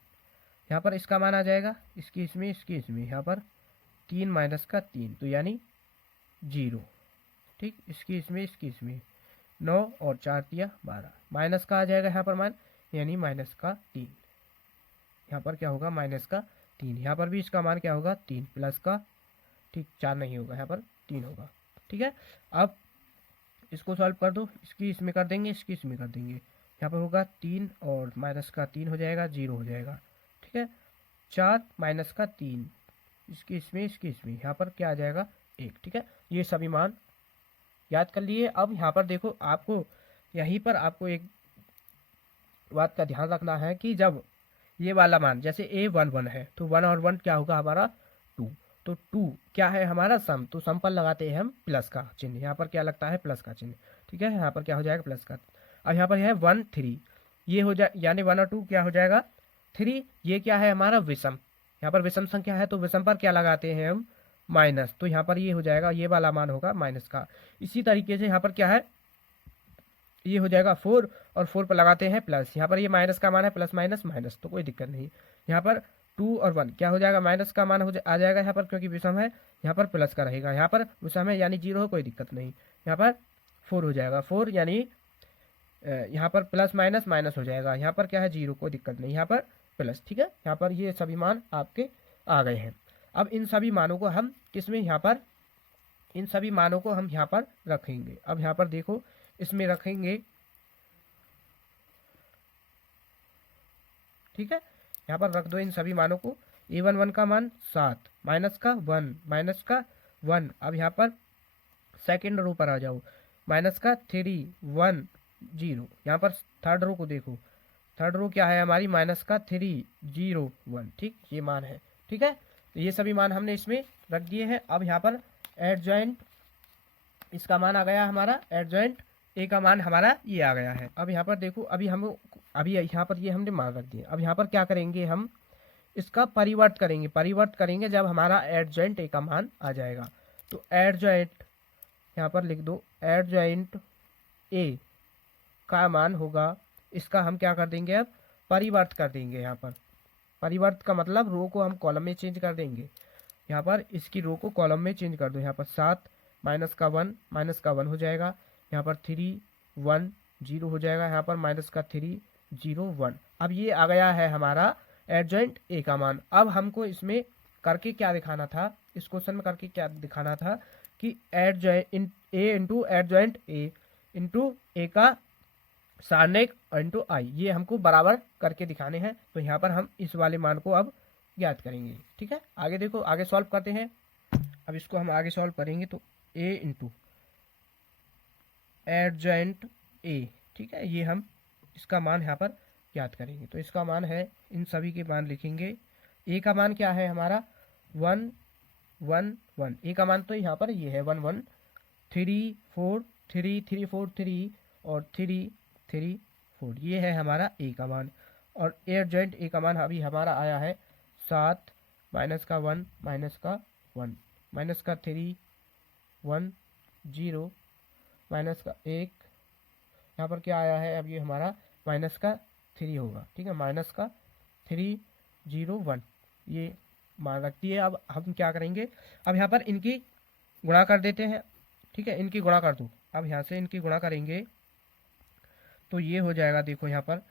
यहाँ पर इसका मान आ जाएगा इसकी इसमें इसकी इसमें, यहाँ पर 3 माइनस का 3 तो यानी 0, ठीक, इसकी इसमें इसकी इसमें 9 और 4 दिया 12, माइनस का आ जाएगा यहाँ पर मान यानी माइनस का 3, यहाँ पर क्या होगा माइनस का 3, यहाँ पर भी इसका मान क्या होगा 3 प्लस का, ठीक, 4 नहीं होगा, यहाँ पर 3 होगा, ठीक है। अब इसको सॉल्व कर दो, इसकी इसमें कर देंगे इसकी इसमें कर देंगे, यहाँ पर होगा 3 और माइनस का 3 हो जाएगा 0 हो जाएगा, ठीक है। 4 माइनस का 3 इसकी इसमें इसकी इसमें, यहाँ पर क्या आ जाएगा 1, ठीक है। ये सभी मान याद कर लिए। अब यहाँ पर देखो आपको यहीं पर आपको एक बात का ध्यान रखना है कि जब ये वाला मान जैसे A11 है तो 1 और 1 क्या होगा हमारा 2, तो 2 क्या है हमारा सम, तो सम पर लगाते हैं हम प्लस का चिन्ह, यहाँ पर क्या लगता है प्लस का चिन्ह, ठीक है, यहाँ पर क्या हो जाएगा प्लस का। अब यहाँ पर है 1 3, ये हो जाए यानी 1 और 2 क्या हो जाएगा 3, ये क्या है हमारा विषम, यहाँ पर विषम संख्या है तो विषम पर क्या लगाते हैं हम माइनस, तो यहाँ पर ये हो जाएगा ये वाला मान होगा माइनस का। इसी तरीके से यहाँ पर क्या है ये हो जाएगा 4 और 4 पर लगाते हैं प्लस, यहाँ पर ये माइनस का मान है, प्लस माइनस माइनस, तो कोई दिक्कत नहीं। यहाँ पर 2 और 1 क्या हो जाएगा, माइनस का मान आ जाएगा यहाँ पर, क्योंकि विषम है, यहाँ पर प्लस का रहेगा, यहाँ पर विषम है यानी 0 हो, कोई दिक्कत नहीं। यहाँ पर 4 हो जाएगा, 4 यानी यहाँ पर प्लस माइनस माइनस हो जाएगा, यहाँ पर क्या है 0, कोई दिक्कत नहीं, यहाँ पर प्लस। ठीक है, यहाँ पर ये सभी मान आपके आ गए हैं। अब इन सभी मानों को हम किसमें, यहाँ पर इन सभी मानों को हम यहाँ पर रखेंगे। अब यहाँ पर देखो इसमें रखेंगे, ठीक है, यहाँ पर रख दो इन सभी मानों को। a11 का मान 7, माइनस का 1, माइनस का 1। अब यहाँ पर सेकेंड रो पर आ जाओ, माइनस का 3, 1, 0। यहाँ पर थर्ड रो को देखो, थर्ड रो क्या है हमारी, माइनस का 3, 0, 1। ठीक, ये मान है। ठीक है, तो ये सभी मान हमने इसमें रख दिए हैं। अब यहाँ पर एडजॉइंट, इसका मान आ गया हमारा, एडजॉइंट ए का मान हमारा ये आ गया है। अब यहाँ पर देखो, अभी यहाँ पर ये हमने मान रख दिए। अब यहाँ पर क्या करेंगे, हम इसका परिवर्त करेंगे जब हमारा एडजॉइंट ए का मान आ जाएगा। तो एडजॉइंट यहाँ पर लिख दो, एडजॉइंट ए का मान होगा, इसका हम क्या कर देंगे, अब परिवर्त कर देंगे। यहाँ पर परिवर्त का मतलब रो को हम कॉलम में चेंज कर देंगे। यहाँ पर इसकी रो को कॉलम में चेंज कर दो। यहाँ पर 7 माइनस का 1 हो जाएगा, यहाँ पर 3 1 0 हो जाएगा, यहाँ पर माइनस का 3 0 1। अब ये आ गया है हमारा एडजॉइंट ए का मान। अब हमको इसमें करके क्या दिखाना था, इस क्वेश्चन में करके क्या दिखाना था कि adjoint A into adjoint A into A का सारणिक इंटू आई, ये हमको बराबर करके दिखाने हैं। तो यहाँ पर हम इस वाले मान को अब ज्ञात करेंगे। ठीक है, आगे देखो, आगे सॉल्व करते हैं। अब इसको हम आगे सॉल्व करेंगे, तो ए इंटू एडजॉइंट ए, ठीक है, ये हम इसका मान यहाँ पर ज्ञात करेंगे। तो इसका मान है, इन सभी के मान लिखेंगे। ए का मान क्या है हमारा, 1 1 1। ए का मान तो यहाँ पर ये है 1 1, 3 4 3 3 4 3 और 3 3 4, ये है हमारा ए का मान। और एडजॉइंट ए का मान अभी हमारा आया है 7 माइनस का 1 माइनस का 1 माइनस का 3 1 0 माइनस का 1, यहाँ पर क्या आया है, अब ये हमारा माइनस का 3 होगा। ठीक है, माइनस का 3 0 1, ये मान रखती है। अब हम क्या करेंगे, अब यहाँ पर इनकी गुणा कर देते हैं। ठीक है, इनकी गुणा कर दो। अब यहाँ से इनकी गुणा करेंगे तो ये हो जाएगा, देखो यहाँ पर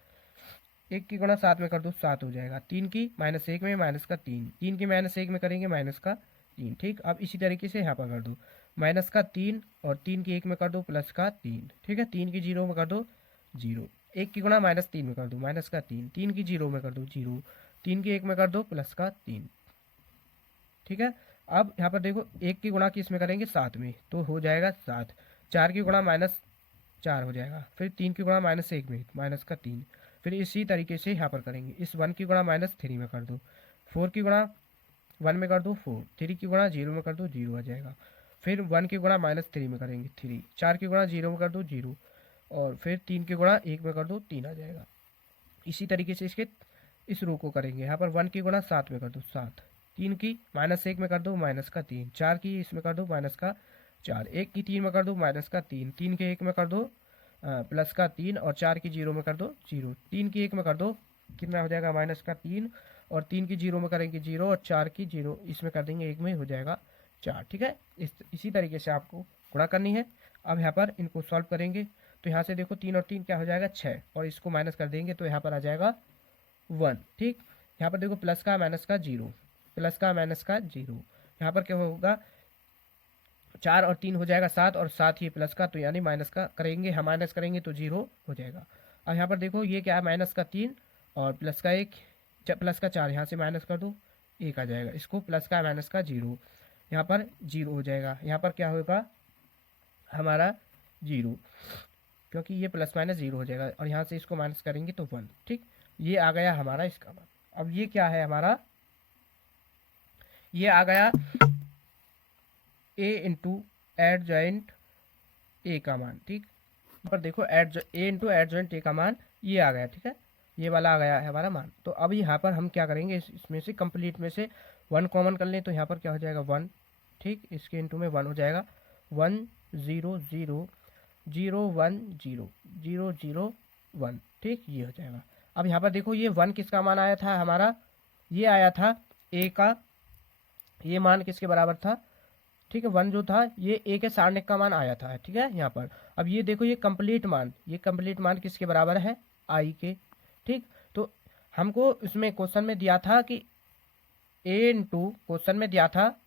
1 की गुणा 7 में कर दो, 7 हो जाएगा। 3 की माइनस 1 में माइनस का 3, 3 की माइनस 1 में करेंगे माइनस का 3। ठीक, अब इसी तरीके से यहाँ पर कर दो, माइनस का 3 और 3 की 1 में कर दो प्लस का 3। ठीक है, 3 की 0 में कर दो 0, 1 की गुणा माइनस 3 में कर दो माइनस का 3, 3 की 0 में कर दो 0, 3 की 1 में कर दो प्लस का 3। ठीक है, अब यहाँ पर देखो 1 की गुणा किस में करेंगे, 7 में, तो हो जाएगा 7। 4 की गुणा माइनस 4 हो जाएगा, फिर 3 की गुणा माइनस 1 में माइनस का 3। फिर इसी तरीके से यहाँ पर करेंगे, इस 1 की गुणा माइनस 3 में कर दो, 4 की गुणा 1 में कर दो 4, 3 की गुणा 0 में कर दो 0 आ जाएगा। फिर 1 की गुणा माइनस 3 में करेंगे 3, 4 की गुणा 0 में कर दो 0, और फिर 3 की गुणा 1 में कर दो 3 आ जाएगा। इसी तरीके से इसके इस रो को करेंगे, यहाँ पर 1 की गुणा 7 में कर दो 7, 3 की माइनस 1 में कर दो माइनस का 3, 4 की इसमें कर दो माइनस का 4, 1 की 3 में कर दो माइनस का 3, 3 के 1 में कर दो प्लस का 3, और 4 की 0 में कर दो 0, 3 की 1 में कर दो कितना हो जाएगा माइनस का 3, और 3 की 0 में करेंगे 0, और 4 की 0 इसमें कर देंगे 1 में, हो जाएगा 4। ठीक है, इसी तरीके से आपको गुणा करनी है। अब यहाँ पर इनको सॉल्व करेंगे, तो यहाँ से देखो 3 और 3 क्या हो जाएगा 6, और इसको माइनस कर देंगे तो यहाँ पर आ जाएगा 1। ठीक, यहाँ पर देखो प्लस का माइनस का 0, प्लस का माइनस का 0, यहाँ पर क्या होगा 4 और 3 हो जाएगा 7, और 7 ही प्लस का, तो यानी माइनस का करेंगे, हम माइनस करेंगे तो 0 हो जाएगा। अब यहाँ पर देखो ये क्या है, माइनस का 3 और प्लस का 1 प्लस का 4, यहाँ से माइनस कर दो 1 आ जाएगा, इसको प्लस का माइनस का 0, यहाँ पर 0 हो जाएगा। यहाँ पर क्या होगा हमारा 0, क्योंकि ये प्लस माइनस 0 हो जाएगा, और यहाँ से इसको माइनस करेंगे तो 1। ठीक, ये आ गया हमारा इसका मान। अब ये क्या है हमारा, ये आ गया ए इंटू एडजॉइंट ए का मान। ठीक, यहाँ पर देखो ए इंटू एडजॉइंट ए का मान ये आ गया। ठीक है, ये वाला आ गया है हमारा मान। तो अब यहाँ पर हम क्या करेंगे, इसमें से कंप्लीट में से 1 कॉमन कर लें, तो यहाँ पर क्या हो जाएगा 1। ठीक, इसके इंटू में 1 हो जाएगा, 1 0 0 0100001, ठीक, ये हो जाएगा। अब यहाँ पर देखो ये 1 किसका मान आया था हमारा, ये आया था ए का, ये मान किसके बराबर था, ठीक है, 1 जो था ये ए के सारणिक का मान आया था, ठीक है यहाँ पर। अब ये देखो ये कंप्लीट मान, ये कंप्लीट मान किसके बराबर है, आई के, ठीक। तो हमको इसमें क्वेश्चन में दिया था कि ए इंटू, क्वेश्चन में दिया था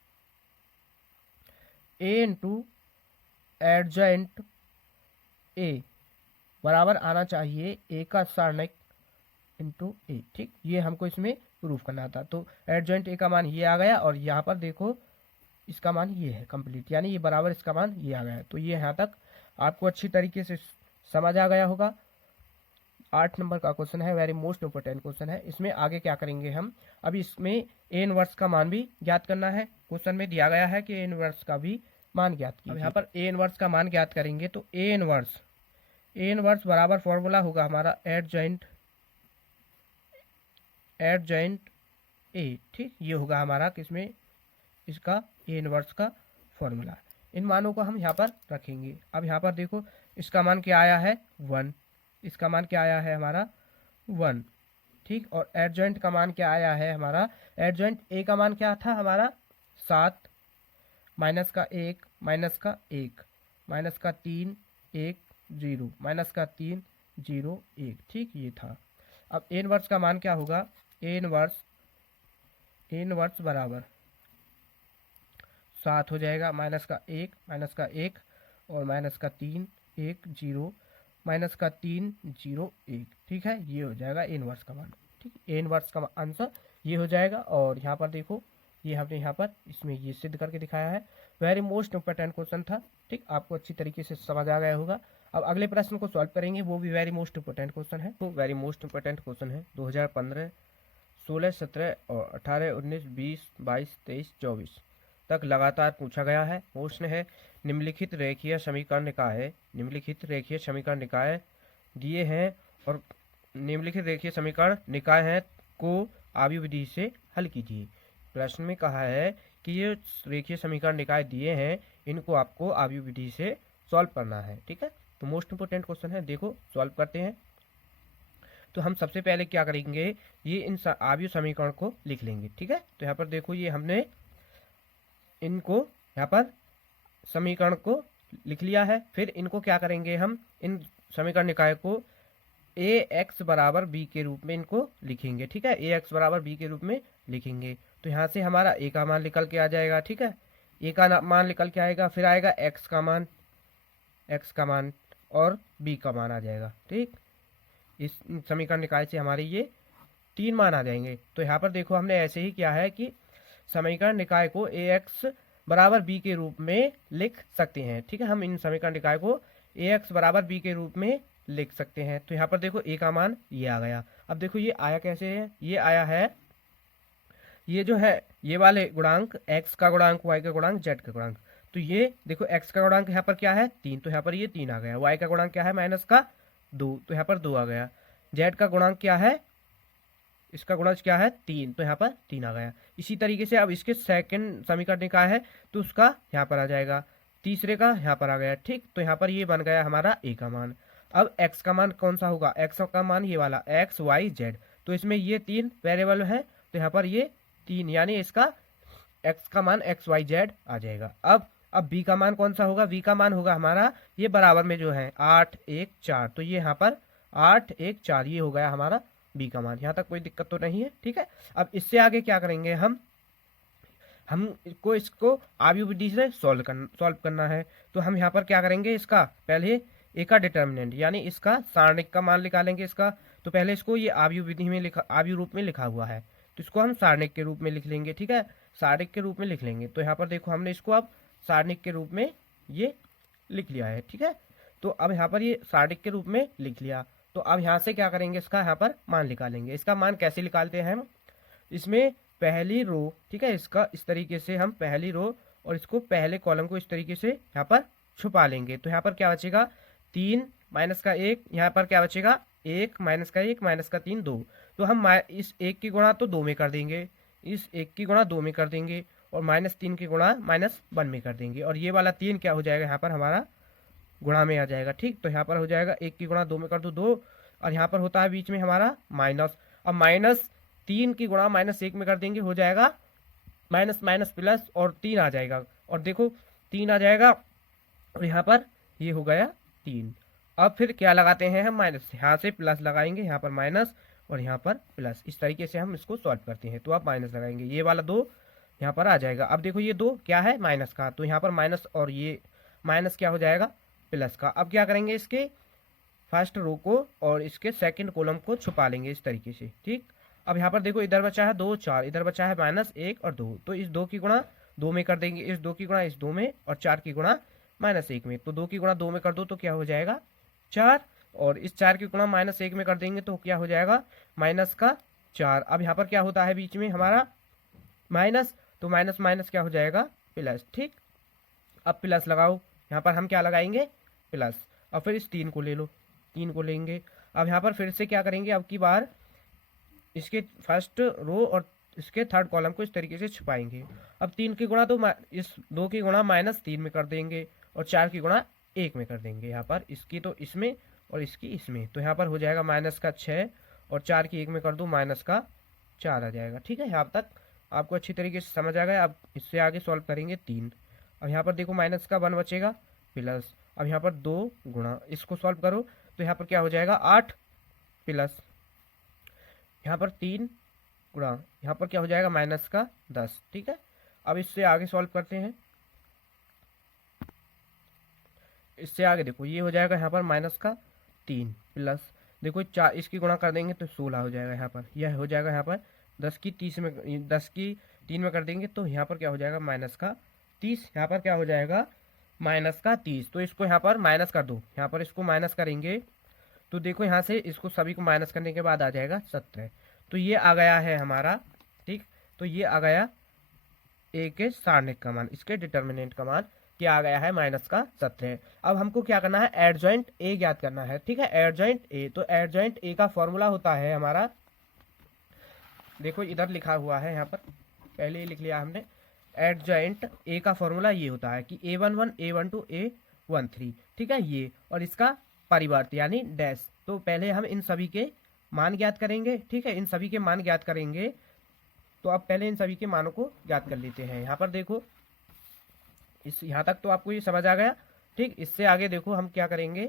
ए इंटू एडजॉइंट ए बराबर आना चाहिए ए का सारणिक इंटू ए, ठीक, ये हमको इसमें प्रूफ करना था। तो एडजॉइंट ए का मान ये आ गया, और यहाँ पर देखो इसका मान ये है कंप्लीट, यानी ये बराबर इसका मान ये आ गया है। तो ये यहाँ तक आपको अच्छी तरीके से समझ आ गया होगा। 8 नंबर का क्वेश्चन है, वेरी मोस्ट इंपोर्टेंट क्वेश्चन है। इसमें आगे क्या करेंगे हम, अब इसमें ए इनवर्स का मान भी ज्ञात करना है। क्वेश्चन में दिया गया है कि ए इनवर्स का भी मान ज्ञात कीजिए। अब यहाँ पर ए इनवर्स का मान ज्ञात करेंगे तो ए इनवर्स बराबर फॉर्मूला होगा हमारा एडजॉइंट ए, ठीक, ये होगा हमारा किसमें, इसका ए इनवर्स का फॉर्मूला। इन मानों को हम यहाँ पर रखेंगे। अब यहाँ पर देखो इसका मान क्या आया है 1, इसका मान क्या आया है हमारा 1, ठीक, और एडजॉइंट का मान क्या आया है हमारा, एडजॉइंट ए का मान क्या था हमारा 7, माइनस का 1, माइनस का 1, माइनस का 3, 1 0, माइनस का 3 0 1, ठीक, ये था। अब ए इनवर्स का मान क्या होगा, ए इनवर्स बराबर 7 हो जाएगा, माइनस का 1, माइनस का 1 और माइनस का 3 1 0, माइनस का 3 0 1, ठीक है, ये हो जाएगा ए इनवर्स का मान, ठीक, ए इनवर्स का आंसर ये हो जाएगा। और यहाँ पर देखो ये हमने यहाँ पर इसमें ये सिद्ध करके दिखाया है। वेरी मोस्ट इंपॉर्टेंट क्वेश्चन था, ठीक, आपको अच्छी तरीके से समझ आ गया होगा। अब अगले प्रश्न को सॉल्व करेंगे, वो भी वेरी मोस्ट इंपॉर्टेंट क्वेश्चन है। तो वेरी मोस्ट इंपॉर्टेंट क्वेश्चन है 2015, 16, 17 और 18, 19, 20, 22, 23, 24 तक लगातार पूछा गया है। प्रश्न है निम्नलिखित रेखीय समीकरण निकाय, निम्नलिखित रेखीय समीकरण निकाय दिए हैं और निम्नलिखित रेखीय समीकरण निकाय हैं को आव्यूह विधि से हल कीजिए। प्रश्न में कहा है कि ये रेखीय समीकरण निकाय दिए हैं, इनको आपको आव्यूह विधि से सॉल्व करना है, ठीक है। तो मोस्ट इंपोर्टेंट क्वेश्चन है, देखो सॉल्व करते हैं। तो हम सबसे पहले क्या करेंगे, ये इन आव्यूह समीकरण को लिख लेंगे, ठीक है। तो यहाँ पर देखो ये हमने इनको यहाँ पर समीकरण को लिख लिया है। फिर इनको क्या करेंगे, हम इन समीकरण निकाय को ए एक्स बराबर बी के रूप में इनको लिखेंगे, ठीक है, ए एक्स बराबर बी के रूप में लिखेंगे। तो यहाँ से हमारा ए का मान निकल के आ जाएगा, ठीक है, ए का मान निकल के आएगा, फिर आएगा एक्स का मान और बी का मान आ जाएगा, ठीक। इस समीकरण निकाय से हमारे ये 3 मान आ जाएंगे। तो यहाँ पर देखो हमने ऐसे ही किया है कि समीकरण निकाय को ए एक्स बराबर बी के रूप में लिख सकते हैं, ठीक है। हम इन समीकरण निकाय को ए एक्स बराबर बी के रूप में लिख सकते हैं। तो यहाँ पर देखो ए का मान ये आ गया। अब देखो ये आया कैसे है, ये आया है, ये जो है ये वाले गुणांक एक्स का गुणांक, वाई का गुणांक, जेड का गुणांक। तो ये देखो एक्स का गुणांक यहाँ पर क्या है 3, तो यहाँ पर ये 3 आ गया। वाई का गुणांक क्या है माइनस का 2, तो यहाँ पर 2 आ गया। जेड का गुणांक क्या है, इसका गुणज क्या है 3, तो यहाँ पर 3 आ गया। इसी तरीके से अब इसके सेकंड समीकरण निकाय है तो उसका यहाँ पर आ जाएगा, तीसरे का यहाँ पर आ गया, ठीक। तो यहाँ पर ये बन गया हमारा ए का मान। अब एक्स का मान कौन सा होगा, एक्स का मान ये वाला एक्स वाई जेड, तो इसमें ये 3 वेरिएबल है, तो यहाँ पर ये 3 यानी इसका एक्स का मान एक्स वाई जेड आ जाएगा। अब बी का मान कौन सा होगा, बी का मान होगा हमारा ये बराबर में जो है 8 1 4, तो ये यहाँ पर 8 1 4 ये हो गया हमारा बी का मान। यहाँ तक कोई दिक्कत तो नहीं है, ठीक है। अब इससे आगे क्या करेंगे, हमको इसको आव्यूह विधि से सॉल्व करना है। तो हम यहाँ पर क्या करेंगे, इसका पहले ए का डिटर्मिनेंट यानी इसका सारणिक का मान निकालेंगे इसका। तो पहले इसको ये आव्यूह विधि में लिखा, आव्यूह रूप में लिखा हुआ है, तो इसको हम सारणिक के रूप में लिख लेंगे, ठीक है, सारणिक के रूप में लिख लेंगे। तो यहाँ पर देखो हमने इसको अब सारणिक के रूप में ये लिख लिया है, ठीक है। तो अब यहाँ पर ये सारणिक के रूप में लिख लिया। तो अब यहाँ से क्या करेंगे, इसका यहाँ पर मान निकालेंगे। इसका मान कैसे निकालते हैं हम, इसमें पहली रो, ठीक है, इसका इस तरीके से हम पहली रो और इसको पहले कॉलम को इस तरीके से यहाँ पर छुपा लेंगे। तो यहाँ पर क्या बचेगा 3 माइनस का 1, यहाँ पर क्या बचेगा 1 माइनस का 1 माइनस का 3 2। तो हम इस 1 की गुणा तो 2 में कर देंगे, इस 1 की गुणा 2 में कर देंगे और -3 की गुणा -1 में कर देंगे। और ये वाला 3 क्या हो जाएगा यहाँ पर हमारा गुणा में आ जाएगा। ठीक, तो यहाँ पर हो जाएगा 1 की गुणा 2 में कर दो 2, और यहाँ पर होता है बीच में हमारा माइनस। अब -3 की गुणा -1 में कर देंगे, हो जाएगा माइनस माइनस प्लस, और 3 आ जाएगा, और देखो 3 आ जाएगा, और यहाँ पर ये हो गया 3। अब फिर क्या लगाते हैं हम, माइनस, यहाँ से प्लस लगाएंगे, यहाँ पर माइनस और यहाँ पर प्लस, इस तरीके से हम इसको सॉल्व करते हैं। तो आप माइनस लगाएंगे, ये वाला 2 यहाँ पर आ जाएगा। अब देखो ये 2 क्या है, माइनस का, तो यहाँ पर माइनस, और ये माइनस क्या हो जाएगा, प्लस का। अब क्या करेंगे, इसके फर्स्ट रो को और इसके सेकंड कॉलम को छुपा लेंगे इस तरीके से। ठीक, अब यहाँ पर देखो इधर बचा है 2 4, इधर बचा है -1 और 2, तो इस 2 की गुणा 2 में कर देंगे, इस 2 की गुणा इस 2 में, और 4 की गुणा -1 में। तो 2 की गुणा 2 में कर दो तो क्या हो जाएगा 4, और इस 4 की गुणा -1 में कर देंगे तो क्या हो जाएगा माइनस का 4। अब यहाँ पर क्या होता है बीच में हमारा माइनस, तो माइनस माइनस क्या हो जाएगा प्लस। ठीक, अब प्लस लगाओ, यहाँ पर हम क्या लगाएंगे, प्लस। अब फिर इस 3 को ले लो, 3 को लेंगे। अब यहाँ पर फिर से क्या करेंगे, अब की बार इसके फर्स्ट रो और इसके थर्ड कॉलम को इस तरीके से छुपाएंगे। अब 3 की गुणा तो इस 2 की गुणा -3 में कर देंगे, और 4 की गुणा 1 में कर देंगे, यहाँ पर इसकी तो इसमें और इसकी इसमें, तो यहाँ पर हो जाएगा माइनस का 6, और 4 की 1 में कर दो माइनस का 4 आ जाएगा। ठीक है, यहाँ तक आपको अच्छी तरीके से समझ आ गया। अब इससे आगे सॉल्व करेंगे 3। अब यहाँ पर देखो माइनस का 1 बचेगा प्लस, अब यहाँ पर 2 गुणा, इसको सॉल्व करो तो यहाँ पर क्या हो जाएगा 8 प्लस, यहाँ पर 3 गुणा, यहाँ पर क्या हो जाएगा माइनस का 10। ठीक है, अब इससे आगे सॉल्व करते हैं। इससे आगे देखो ये हो जाएगा यहाँ पर माइनस का 3 प्लस, देखो 4 इसकी गुणा कर देंगे तो 16 हो जाएगा, यहाँ पर यह हो जाएगा यहाँ पर 10 की 3 में कर देंगे तो यहाँ पर क्या हो जाएगा माइनस का 30, यहाँ पर क्या हो जाएगा माइनस का 30। तो इसको यहाँ पर माइनस कर दो, यहाँ पर इसको माइनस करेंगे तो देखो यहाँ से इसको सभी को माइनस करने के बाद आ जाएगा 17। तो ये आ गया है हमारा। ठीक, तो ये आ गया ए के सारणिक का मान, इसके डिटर्मिनेंट का मान क्या आ गया है माइनस का 17। अब हमको क्या करना है, एडजॉइंट ए ज्ञात करना है। ठीक है, एडजॉइंट ए, तो एडजॉइंट ए का फॉर्मूला होता है हमारा, देखो इधर लिखा हुआ है, यहाँ पर पहले ही लिख लिया हमने। एडजॉइंट ए का फॉर्मूला ये होता है कि A11 A12 A13। ठीक है, ये और इसका परिवर्त यानी डैश। तो पहले हम इन सभी के मान ज्ञात करेंगे। ठीक है, इन सभी के मान ज्ञात करेंगे, तो अब पहले इन सभी के मानों को ज्ञात कर लेते हैं। यहाँ पर देखो इस यहाँ तक तो आपको ये समझ आ गया। ठीक, इससे आगे देखो हम क्या करेंगे।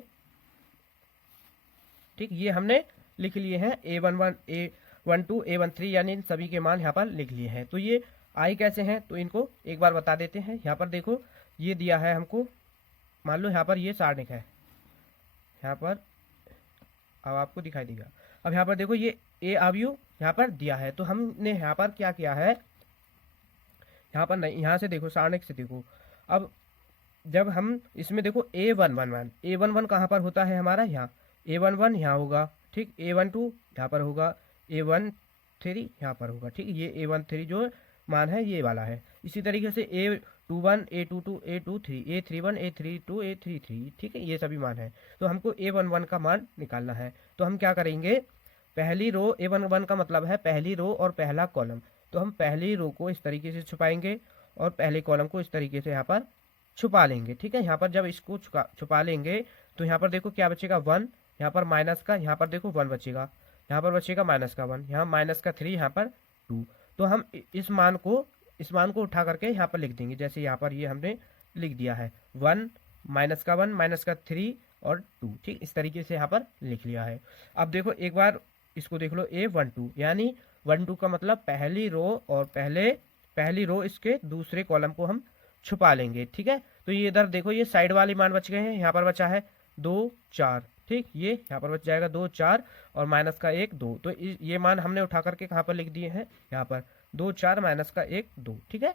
ठीक, ये हमने लिख लिए हैं A11 A12 A13, यानी इन सभी के मान यहाँ पर लिख लिए हैं। तो ये आई कैसे हैं, तो इनको एक बार बता देते हैं। यहाँ पर देखो ये दिया है हमको, मान लो यहाँ पर ये सारणिक है, यहाँ पर अब आपको दिखाई देगा। अब यहाँ पर देखो ये ए अवयव यहाँ पर दिया है, तो हमने यहाँ पर क्या किया है, यहाँ पर नहीं, यहाँ से देखो सारणिक से देखो। अब जब हम इसमें देखो A111 कहाँ पर होता है हमारा, यहाँ A11 यहाँ होगा। ठीक, A12 यहाँ पर होगा, A13 यहाँ पर होगा। ठीक, ये A13 जो मान है ये वाला है। इसी तरीके से A21 A22 A23 A31 A32 A33। ठीक है, ये सभी मान है। तो हमको A11 का मान निकालना है, तो हम क्या करेंगे, पहली रो, A11 का मतलब है पहली रो और पहला कॉलम, तो हम पहली रो को इस तरीके से छुपाएंगे और पहले कॉलम को इस तरीके से यहाँ पर छुपा लेंगे। ठीक है, यहाँ पर जब इसको छुपा लेंगे तो यहाँ पर देखो क्या बचेगा 1, यहाँ पर माइनस का, यहाँ पर देखो 1 बचेगा, यहाँ पर बचेगा माइनस का 1, यहाँ माइनस का 3, यहाँ पर 2। तो हम इस मान को उठा करके यहाँ पर लिख देंगे, जैसे यहाँ पर ये हमने लिख दिया है 1 माइनस का 1 माइनस का 3 और 2। ठीक, इस तरीके से यहाँ पर लिख लिया है। अब देखो एक बार इसको देख लो, A12 यानी 12 का मतलब पहली रो और पहली रो इसके दूसरे कॉलम को हम छुपा लेंगे। ठीक है, तो ये इधर देखो ये साइड वाले मान बच गए हैं, यहाँ पर बचा है 2 4। ठीक, ये यहाँ पर बच जाएगा 2 4 और माइनस का 1 2। तो ये मान हमने उठा करके कहाँ पर लिख दिए हैं, यहाँ पर 2 4 माइनस का 1 2। ठीक है,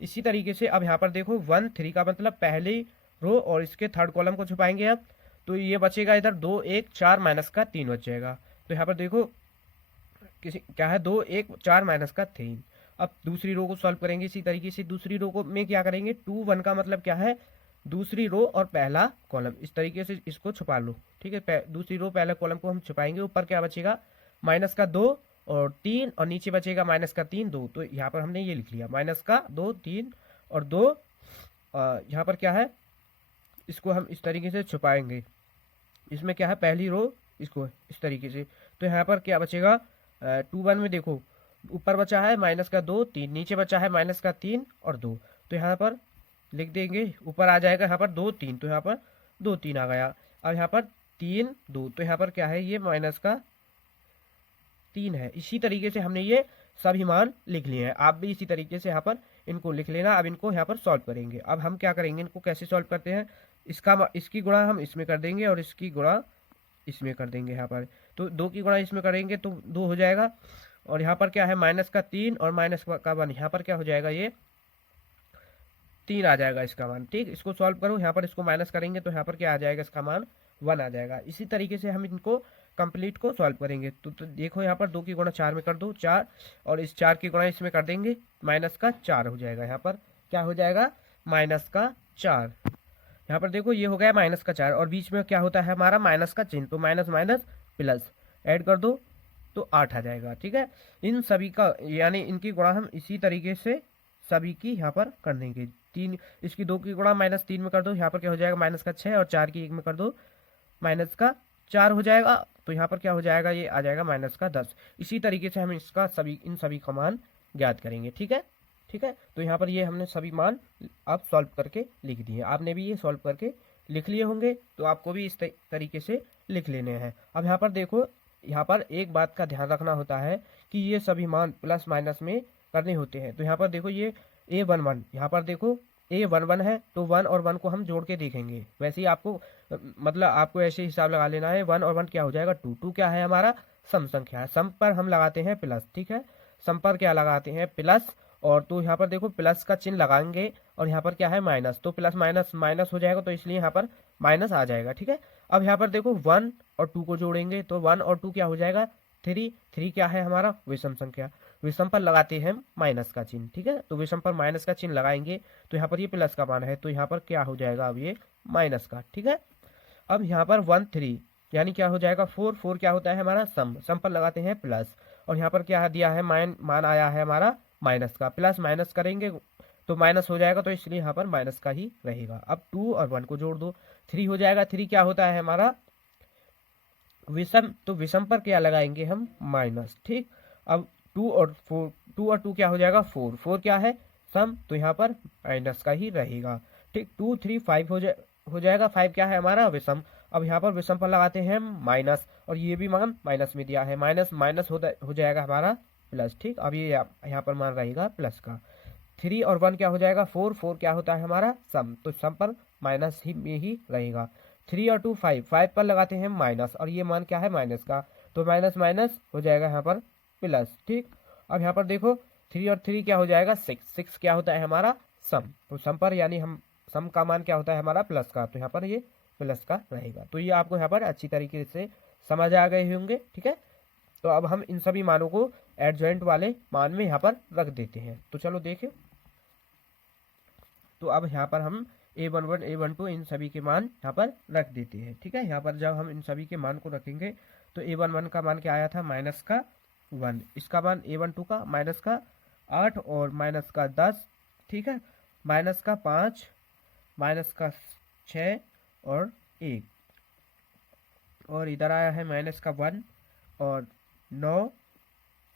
इसी तरीके से अब यहाँ पर देखो 1 3 का मतलब पहली रो और इसके थर्ड कॉलम को छुपाएंगे। अब तो ये बचेगा इधर 2 1 4 माइनस का 3 बच जाएगा। तो यहाँ पर देखो क्या है 2 1 4 माइनस का 3। अब दूसरी रो को सॉल्व करेंगे इसी तरीके से। दूसरी रो को में क्या करेंगे, 2 1 का मतलब क्या है, दूसरी रो और पहला कॉलम, इस तरीके से इसको छुपा लो। ठीक है, दूसरी रो पहला कॉलम को हम छुपाएंगे। ऊपर क्या बचेगा माइनस का 2 और 3 और नीचे बचेगा माइनस का 3 2। तो यहाँ पर हमने ये लिख लिया माइनस का 2 3 और 2, यहाँ पर क्या है इसको हम इस तरीके से छुपाएंगे। इसमें क्या है, पहली रो इसको इस तरीके से, तो यहाँ पर क्या बचेगा, 2 1 में देखो ऊपर बचा है -2 3, नीचे बचा है -3 और 2, तो यहाँ पर लिख देंगे, ऊपर आ जाएगा यहाँ पर 2 3, तो यहाँ पर 2 3 आ गया। अब यहाँ पर 3 2, तो यहाँ पर क्या है, ये -3 है। इसी तरीके से हमने ये सभी मान लिख लिए हैं। आप भी इसी तरीके से यहाँ पर इनको लिख लेना। अब इनको यहाँ पर सॉल्व करेंगे। अब हम क्या करेंगे, इनको कैसे सॉल्व करते हैं, इसकी गुणा हम इसमें कर देंगे और इसकी गुणा इसमें कर देंगे। यहाँ पर तो 2 की गुणा इसमें करेंगे तो 2 हो जाएगा, और यहाँ पर क्या है -3 और -1, यहाँ पर क्या हो जाएगा, ये 3 आ जाएगा इसका मान। ठीक, इसको सॉल्व करो, यहाँ पर इसको माइनस करेंगे तो यहाँ पर क्या आ जाएगा, इसका मान 1 आ जाएगा। इसी तरीके से हम इनको कंप्लीट को सॉल्व करेंगे। तो देखो यहाँ पर 2 की गुणा 4 में कर दो 4, और इस 4 की गुणा इसमें कर देंगे, -4 हो जाएगा। यहाँ पर क्या हो जाएगा, -4। यहाँ पर देखो ये हो गया -4, और बीच में क्या होता है हमारा, माइनस का चिन्ह, तो माइनस माइनस प्लस ऐड कर दो तो 8 आ जाएगा। ठीक है, इन सभी का यानी इनकी गुणा हम इसी तरीके से सभी की यहाँ पर कर देंगे। 3 इसकी 2 की गुणा -3 में कर दो, यहाँ पर क्या हो जाएगा, -6, और 4 की 1 में कर दो, -4 हो जाएगा। तो यहाँ पर क्या हो जाएगा, ये आ जाएगा -10। इसी तरीके से हम इसका इन सभी का मान ज्ञात करेंगे। ठीक है, ठीक है। तो यहाँ पर ये हमने सभी मान अब सॉल्व करके लिख दिए। आपने भी ये सॉल्व करके लिख लिए होंगे, तो आपको भी इस तरीके से लिख लेने हैं। अब यहाँ पर देखो, यहाँ पर एक बात का ध्यान रखना होता है कि ये सभी मान प्लस माइनस में करने होते हैं। तो यहाँ पर देखो ये A11, यहाँ पर देखो A11 है, तो 1 और 1 को हम जोड़ के देखेंगे। वैसे ही आपको मतलब आपको ऐसे हिसाब लगा लेना है, 1 और 1 क्या हो जाएगा, 2 2 क्या है हमारा, सम संख्या है, सम पर हम लगाते हैं प्लस। ठीक है, सम पर क्या लगाते हैं, प्लस, और तो यहाँ पर देखो प्लस का चिन्ह लगाएंगे, और यहाँ पर क्या है माइनस, तो प्लस माइनस माइनस हो जाएगा, तो इसलिए यहाँ पर माइनस आ जाएगा। ठीक है, अब यहाँ पर देखो 1 और 2 को जोड़ेंगे, तो 1 और 2 क्या हो जाएगा, 3 3 क्या है हमारा, विषम संख्या, विषम पर लगाते हैं माइनस का चिन्ह। ठीक है, तो विषम पर माइनस का चिन्ह लगाएंगे, तो यहाँ पर ये प्लस का मान है, तो यहाँ पर क्या हो जाएगा, अब ये माइनस का। ठीक है, अब यहाँ पर 1 3 यानी क्या हो जाएगा, 4 4 क्या होता है हमारा, सम पर लगाते हैं प्लस, और यहाँ पर क्या दिया है, मान आया है हमारा माइनस का, प्लस माइनस करेंगे तो माइनस हो जाएगा, तो इसलिए यहाँ पर माइनस का ही रहेगा। अब 2 और 1 को जोड़ दो, 3 हो जाएगा। 3 क्या होता है हमारा, विषम, तो विषम पर क्या लगाएंगे हम, माइनस। ठीक, अब 2 और 2 क्या हो जाएगा, 4 4 क्या है, सम, तो यहाँ पर माइनस का ही रहेगा। ठीक, 2 3 5 हो जाएगा, 5 क्या है हमारा, विषम। अब यहाँ पर विषम पर लगाते हैं माइनस, और ये भी मान माइनस में दिया है, माइनस माइनस हो जाएगा हमारा प्लस। ठीक, अब ये यहाँ पर मान रहेगा प्लस का। 3 और 1 क्या हो जाएगा, 4 4 क्या होता है हमारा, सम, तो सम पर माइनस ही में ही रहेगा। 3 और 2 5 5 पर लगाते हैं माइनस, और ये मान क्या है, माइनस का, तो माइनस माइनस हो जाएगा यहाँ पर प्लस। ठीक, अब यहाँ पर देखो 3 और 3 क्या हो जाएगा, 6 6 क्या होता है हमारा, सम, तो सम पर यानी हम सम का मान क्या होता है हमारा, प्लस का, तो यहाँ पर ये प्लस का रहेगा। तो ये आपको यहाँ पर अच्छी तरीके से समझ आ गए होंगे। ठीक है, तो अब हम इन सभी मानों को एडजॉइंट वाले मान में यहाँ पर रख देते हैं। तो चलो देखें, तो अब यहाँ पर हम A11 A12 इन सभी के मान यहाँ पर रख देते हैं। ठीक है, यहाँ पर जब हम इन सभी के मान को रखेंगे, तो A11 का मान क्या आया था, -1, इसका मान A12 का -8 और -10। ठीक है, -5, -6 और 1, और इधर आया है -1 और 9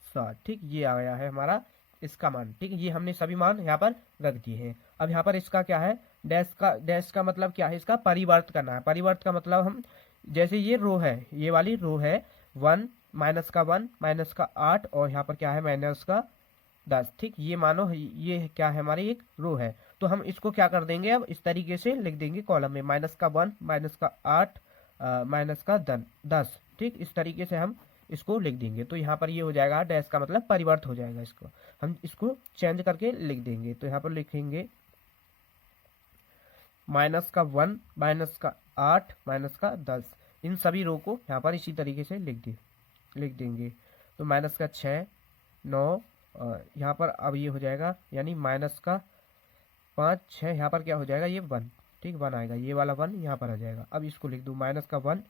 7। ठीक, ये आ गया है हमारा इसका मान। ठीक, ये हमने सभी मान यहाँ पर रख दिए हैं। अब यहाँ पर इसका क्या है, डैश का मतलब क्या है, इसका परिवर्त करना है। परिवर्त का मतलब हम, जैसे ये रो है, ये वाली रो है 1 -1 -8, और यहाँ पर क्या है -10। ठीक, ये मानो ये क्या है, हमारी एक रो है, तो हम इसको क्या कर देंगे, अब इस तरीके से लिख देंगे कॉलम में, -1 -8 -10। ठीक, इस तरीके से हम इसको लिख देंगे। तो यहाँ पर ये हो जाएगा, डैश का मतलब परिवर्त हो जाएगा, इसको हम इसको चेंज करके लिख देंगे। तो यहाँ पर लिखेंगे -1 -8 -10, इन सभी रो को यहाँ पर इसी तरीके से लिख देंगे। तो -6 9, यहाँ पर अब ये हो जाएगा, यानी -5 6, यहाँ पर क्या हो जाएगा, ये 1। ठीक, 1 आएगा, ये वाला 1 यहाँ पर आ जाएगा। अब इसको लिख दूँ, -1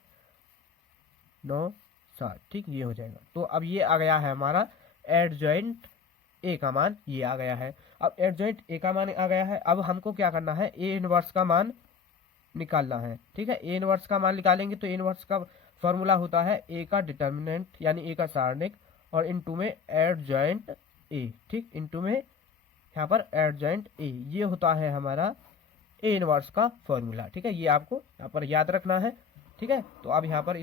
9 7। ठीक, ये हो जाएगा। तो अब ये आ गया है हमारा एडजॉइंट ए का मान, ये आ गया है। अब एडजॉइंट ए का मान आ गया है, अब हमको क्या करना है, ए इनवर्स का मान निकालना है। ठीक है, ए इनवर्स का मान निकालेंगे तो ए इनवर्स का फॉर्मूला होता है ए का डिटर्मिनेंट यानी ए का सारणिक और इनटू में एडजॉइंट ए। ठीक, इनटू में यहाँ पर एडजॉइंट ए, ये होता है हमारा ए इनवर्स का फॉर्मूला। ठीक है, ये आपको यहाँ पर याद रखना है। ठीक है, तो अब यहाँ पर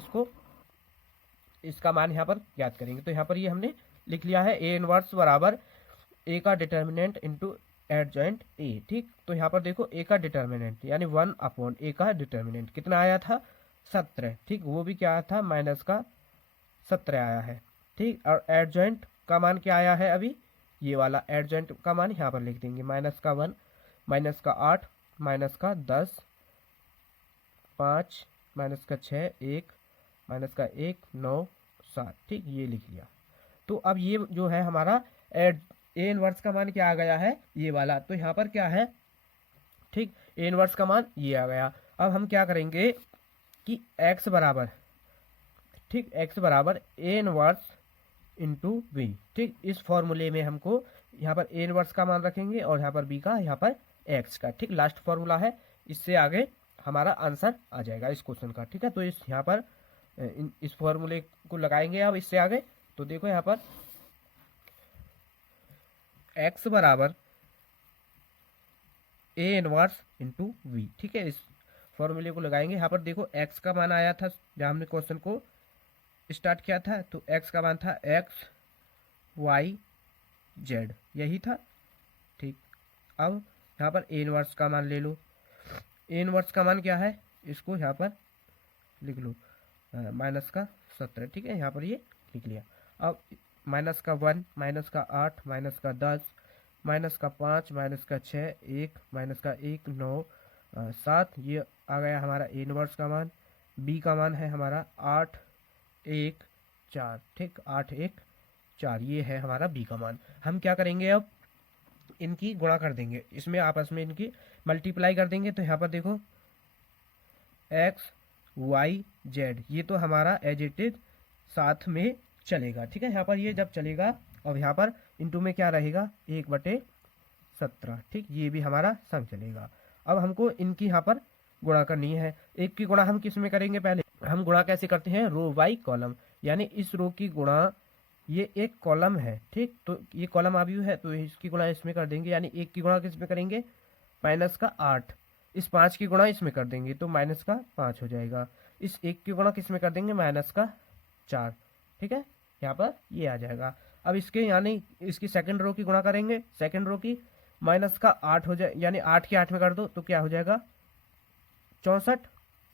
इसका मान यहाँ पर याद करेंगे। तो यहाँ पर ये हमने लिख लिया है ए इनवर्स बराबर ए का डिटर्मिनेंट इंटू एडजॉइंट ए। ठीक, तो यहाँ पर देखो ए का डिटर्मिनेंट यानी 1 ए का डिटर्मिनेंट कितना आया था 17। ठीक, वो भी क्या आया था माइनस का 17 आया है। ठीक, और एडजॉइंट का मान क्या आया है अभी ये वाला एडजॉइंट का मान यहाँ पर लिख देंगे माइनस का 1 माइनस का 8 माइनस का 10 5 माइनस का 6 1 माइनस का 1 9 7। ठीक, ये लिख लिया। तो अब ये जो है हमारा ए इनवर्स का मान क्या आ गया है ये वाला, तो यहाँ पर क्या है ठीक ए इनवर्स का मान ये आ गया। अब हम क्या करेंगे कि x बराबर ठीक x बराबर ए इनवर्स इंटू बी। ठीक, इस फॉर्मूले में हमको यहाँ पर ए इनवर्स का मान रखेंगे और यहाँ पर बी का यहाँ पर x का। ठीक, लास्ट फॉर्मूला है, इससे आगे हमारा आंसर आ जाएगा इस क्वेश्चन का। ठीक है, तो इस यहाँ पर इस फॉर्मूले को लगाएंगे अब इससे आगे। तो देखो यहाँ पर x बराबर ए इनवर्स इंटू वी। ठीक है, इस फॉर्मूले को लगाएंगे। यहाँ पर देखो x का मान आया था जब हमने क्वेश्चन को स्टार्ट किया था, तो x का मान था x y z, यही था। ठीक, अब यहाँ पर ए इनवर्स का मान ले लो। ए इनवर्स का मान क्या है इसको यहाँ पर लिख लो माइनस का 17। ठीक है, यहाँ पर ये लिख लिया। अब माइनस का 1 माइनस का 8 माइनस का 10 माइनस का 5 माइनस का 6 1 माइनस का 1 9 7, ये आ गया हमारा ए इनवर्स का मान। बी का मान है हमारा 8 1 4। ठीक, 8 1 4, ये है हमारा बी का मान। हम क्या करेंगे अब इनकी गुणा कर देंगे, इसमें आपस में इनकी मल्टीप्लाई कर देंगे। तो यहाँ पर देखो एक्स वाई जेड, ये तो हमारा एज इट इज साथ में चलेगा। ठीक है, यहाँ पर ये जब चलेगा और यहाँ पर इंटू में क्या रहेगा 1/17। ठीक, ये भी हमारा संग चलेगा। अब हमको इनकी यहाँ पर गुणा करनी है। एक की गुणा हम किस में करेंगे, पहले हम गुणा कैसे करते हैं रो बाई कॉलम, यानी इस रो की गुणा, ये एक कॉलम है। ठीक, तो ये कॉलम आव्यूह है तो इसकी गुणा इसमें कर देंगे, यानी एक की गुणा किस में करेंगे माइनस का 8, इस 5 की गुणा इसमें कर देंगे तो माइनस का 5 हो जाएगा। इस 1 की गुणा किस में कर देंगे माइनस का 4। ठीक है, यहाँ पर ये आ जाएगा। अब इसके यानी इसकी सेकंड रो की गुणा करेंगे, सेकंड रो की माइनस का 8 हो जाए, यानी 8 की 8 में कर दो तो क्या हो जाएगा 64।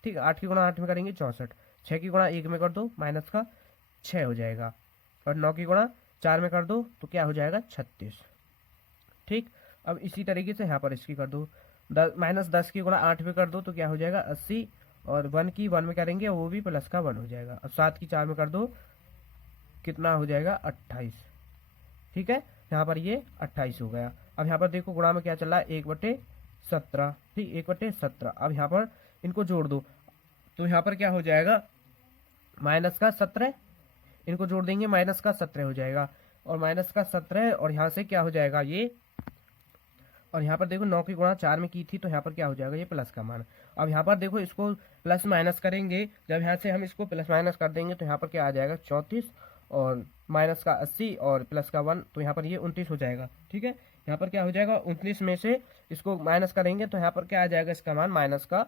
ठीक, 8 की गुणा 8 में करेंगे 64। 6 की गुणा 1 में कर दो माइनस का 6 हो जाएगा, और 9 की गुणा 4 में कर दो तो क्या हो जाएगा 36। ठीक, अब इसी तरीके से यहाँ पर इसकी कर दो, माइनस 10 की गुणा 8 में कर दो तो क्या हो जाएगा 80, और 1 की 1 में करेंगे वो भी प्लस का 1 हो जाएगा। अब 7 की 4 में कर दो कितना हो जाएगा 28। ठीक है, यहाँ पर ये 28 हो गया। अब यहाँ पर देखो गुणा में क्या चल रहा है 1/17। ठीक, 1/17। अब यहाँ पर इनको जोड़ दो तो यहाँ पर क्या हो जाएगा माइनस का 17, इनको जोड़ देंगे माइनस का 17 हो जाएगा, और माइनस का 17 और यहाँ से क्या हो जाएगा ये, और यहाँ पर देखो 9 की गुणा 4 में की थी तो यहाँ पर क्या हो जाएगा ये प्लस का मान। अब यहाँ पर देखो इसको प्लस माइनस करेंगे, जब यहाँ से हम इसको प्लस माइनस कर देंगे तो यहाँ पर क्या आ जाएगा 34, और माइनस का 80 और प्लस का 1 तो यहाँ पर ये 29 हो जाएगा। ठीक है, यहाँ पर क्या हो जाएगा 29 में से इसको माइनस करेंगे तो यहाँ पर क्या आ जाएगा इसका मान माइनस का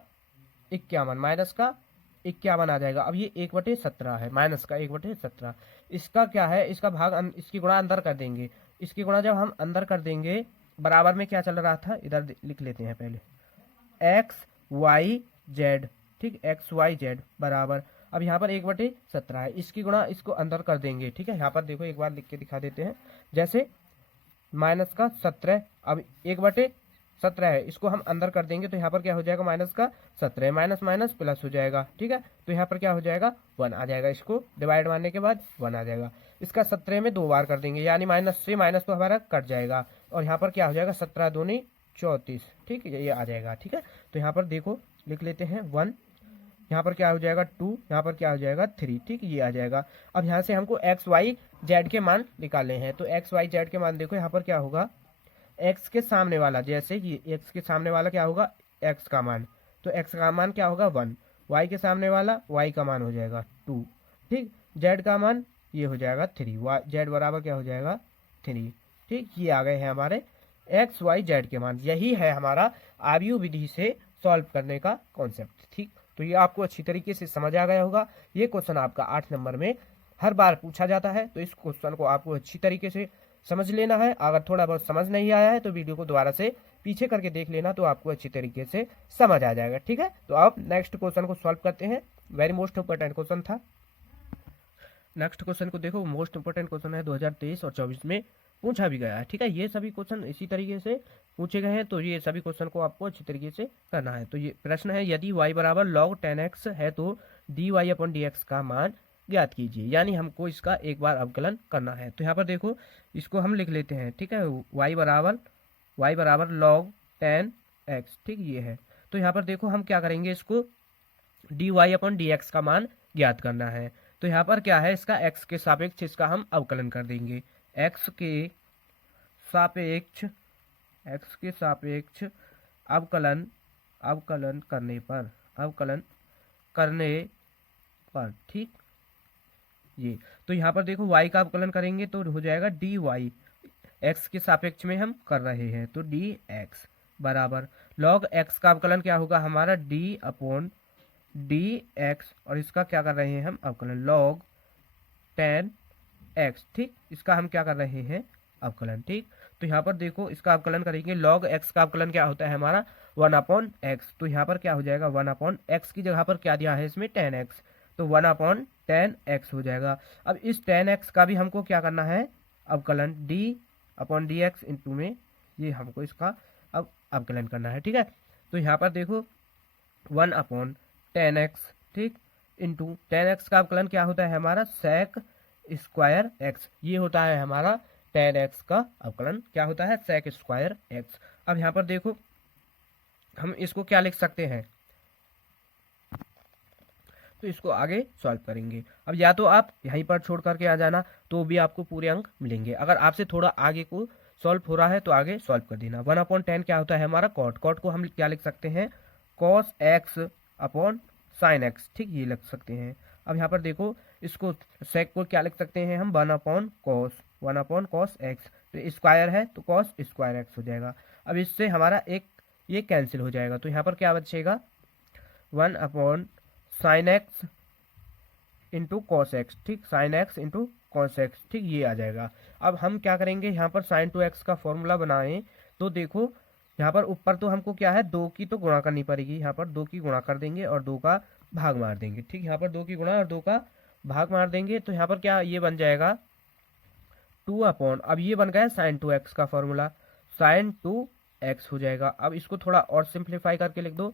51 आ जाएगा। अब ये 1/17 है, माइनस का 1/17। इसका क्या है, इसका भाग इसकी गुणा अंदर कर देंगे। इसकी गुणा जब हम अंदर कर देंगे, बराबर में क्या चल रहा था इधर लिख लेते हैं पहले एक्स वाई जेड। ठीक, एक्स वाई जेड बराबर, अब यहाँ पर 1/17 है, इसकी गुणा इसको अंदर कर देंगे। ठीक है, यहाँ पर देखो एक बार लिख के दिखा देते हैं, जैसे माइनस का 17, अब 1/17 है, इसको हम अंदर कर देंगे तो यहाँ पर क्या हो जाएगा माइनस का 17, माइनस माइनस प्लस हो जाएगा। ठीक है, तो यहाँ पर क्या हो जाएगा 1 आ जाएगा, इसको डिवाइड मारने के बाद 1 आ जाएगा। इसका 17 में 2 बार कर देंगे, यानी माइनस से माइनस तो हमारा कट जाएगा, और यहाँ पर क्या हो जाएगा 17 दूनी 34। ठीक, ये आ जाएगा। ठीक है, तो यहाँ पर देखो लिख लेते हैं 1, यहाँ पर क्या हो जाएगा 2, यहाँ पर क्या हो जाएगा 3। ठीक, ये आ जाएगा। अब यहाँ से हमको एक्स वाई जेड के मान निकालने हैं, तो एक्स वाई जेड के मान देखो यहाँ पर क्या होगा एक्स के सामने वाला, जैसे ये एक्स के सामने वाला क्या होगा एक्स का मान, तो x का मान क्या होगा 1, y के सामने वाला y का मान हो जाएगा 2, ठीक। z का मान ये हो जाएगा 3, z बराबर क्या हो जाएगा 3, ठीक। ये आ गए हैं हमारे एक्स वाई जेड के मान। यही है हमारा आर्यू विधि से सॉल्व करने का कॉन्सेप्ट, ठीक। तो ये आपको अच्छी तरीके से समझ आ गया होगा। ये क्वेश्चन आपका 8 नंबर में हर बार पूछा जाता है, तो इस क्वेश्चन को आपको अच्छी तरीके से समझ लेना है। अगर थोड़ा बहुत समझ नहीं आया है तो वीडियो को दोबारा से पीछे करके देख लेना, तो आपको अच्छी तरीके से समझ आ जाएगा, ठीक है। तो अब नेक्स्ट क्वेश्चन को सॉल्व करते हैं। वेरी मोस्ट इंपॉर्टेंट क्वेश्चन था। नेक्स्ट क्वेश्चन को देखो, मोस्ट इंपॉर्टेंट क्वेश्चन है, 2023 और 24 में पूछा भी गया है, ठीक है। ये सभी क्वेश्चन इसी तरीके से पूछे गए हैं, तो ये सभी क्वेश्चन को आपको अच्छी तरीके से करना है। तो ये प्रश्न है, यदि y बराबर log 10x है तो dy अपन dx का मान ज्ञात कीजिए। यानी हमको इसका एक बार अवकलन करना है। तो यहाँ पर देखो, इसको हम लिख लेते हैं, ठीक है। y बराबर log 10x, ठीक, ये है। तो यहाँ पर देखो हम क्या करेंगे, इसको dy अपन dx का मान ज्ञात करना है। तो यहाँ पर क्या है, इसका x के सापेक्ष इसका हम अवकलन कर देंगे। x के सापेक्ष अवकलन करने पर ठीक। ये तो यहाँ पर देखो y का अवकलन करेंगे तो हो जाएगा dy, x के सापेक्ष में हम कर रहे हैं, तो dx बराबर log x का अवकलन क्या होगा हमारा d अपॉन dx, और इसका क्या कर रहे हैं हम अवकलन log 10x, ठीक। इसका हम क्या कर रहे हैं अवकलन, ठीक। तो यहाँ पर देखो इसका अवकलन करेंगे, log x का अवकलन क्या होता है हमारा 1 अपॉन x, तो यहाँ पर क्या हो जाएगा 1 अपॉन x की जगह पर क्या दिया है इसमें 10x, तो 1 अपॉन 10x हो जाएगा। अब इस 10x का भी हमको क्या करना है अवकलन, d अपॉन dx इंटू में ये हमको इसका अब अवकलन करना है, ठीक है। तो यहाँ पर देखो 1 अपॉन 10x, ठीक, इंटू 10x का अवकलन क्या होता है हमारा sec स्क्वायर x, ये होता है हमारा 10x का अवकलन क्या होता है sec स्क्वायर x। अब यहाँ पर देखो हम इसको क्या लिख सकते हैं, तो इसको आगे सॉल्व करेंगे। अब या तो आप यहीं पर छोड़ करके आ जाना तो भी आपको पूरे अंक मिलेंगे, अगर आपसे थोड़ा आगे को सॉल्व हो रहा है तो आगे सॉल्व कर देना। 1 अपॉन 10 क्या होता है हमारा कॉट, कॉट को हम क्या लिख सकते हैं cos x upon sine x, ठीक, ये लिख सकते हैं। अब यहाँ पर देखो इसको सेक को क्या लिख सकते हैं हम 1 अपॉन कॉस एक्स, तो स्क्वायर है तो कॉस स्क्वायर एक्स हो जाएगा। अब इससे हमारा एक ये कैंसिल हो जाएगा, तो यहाँ पर क्या बचेगा 1 upon sine x into cos x, ठीक, sine x into cos x, ठीक, ये आ जाएगा। अब हम क्या करेंगे यहाँ पर साइन टू एक्स का फॉर्मूला बनाएं, तो देखो यहाँ पर ऊपर तो हमको क्या है 2 की तो गुणा करनी पड़ेगी, यहाँ पर 2 की गुणा कर देंगे और 2 का भाग मार देंगे, ठीक। यहाँ पर 2 की गुणा और 2 का भाग मार देंगे, तो यहाँ पर क्या ये बन जाएगा 2 अपॉन, अब ये बन गया साइन टू एक्स का फॉर्मूला, साइन टू एक्स हो जाएगा। अब इसको थोड़ा और सिंप्लीफाई करके लिख दो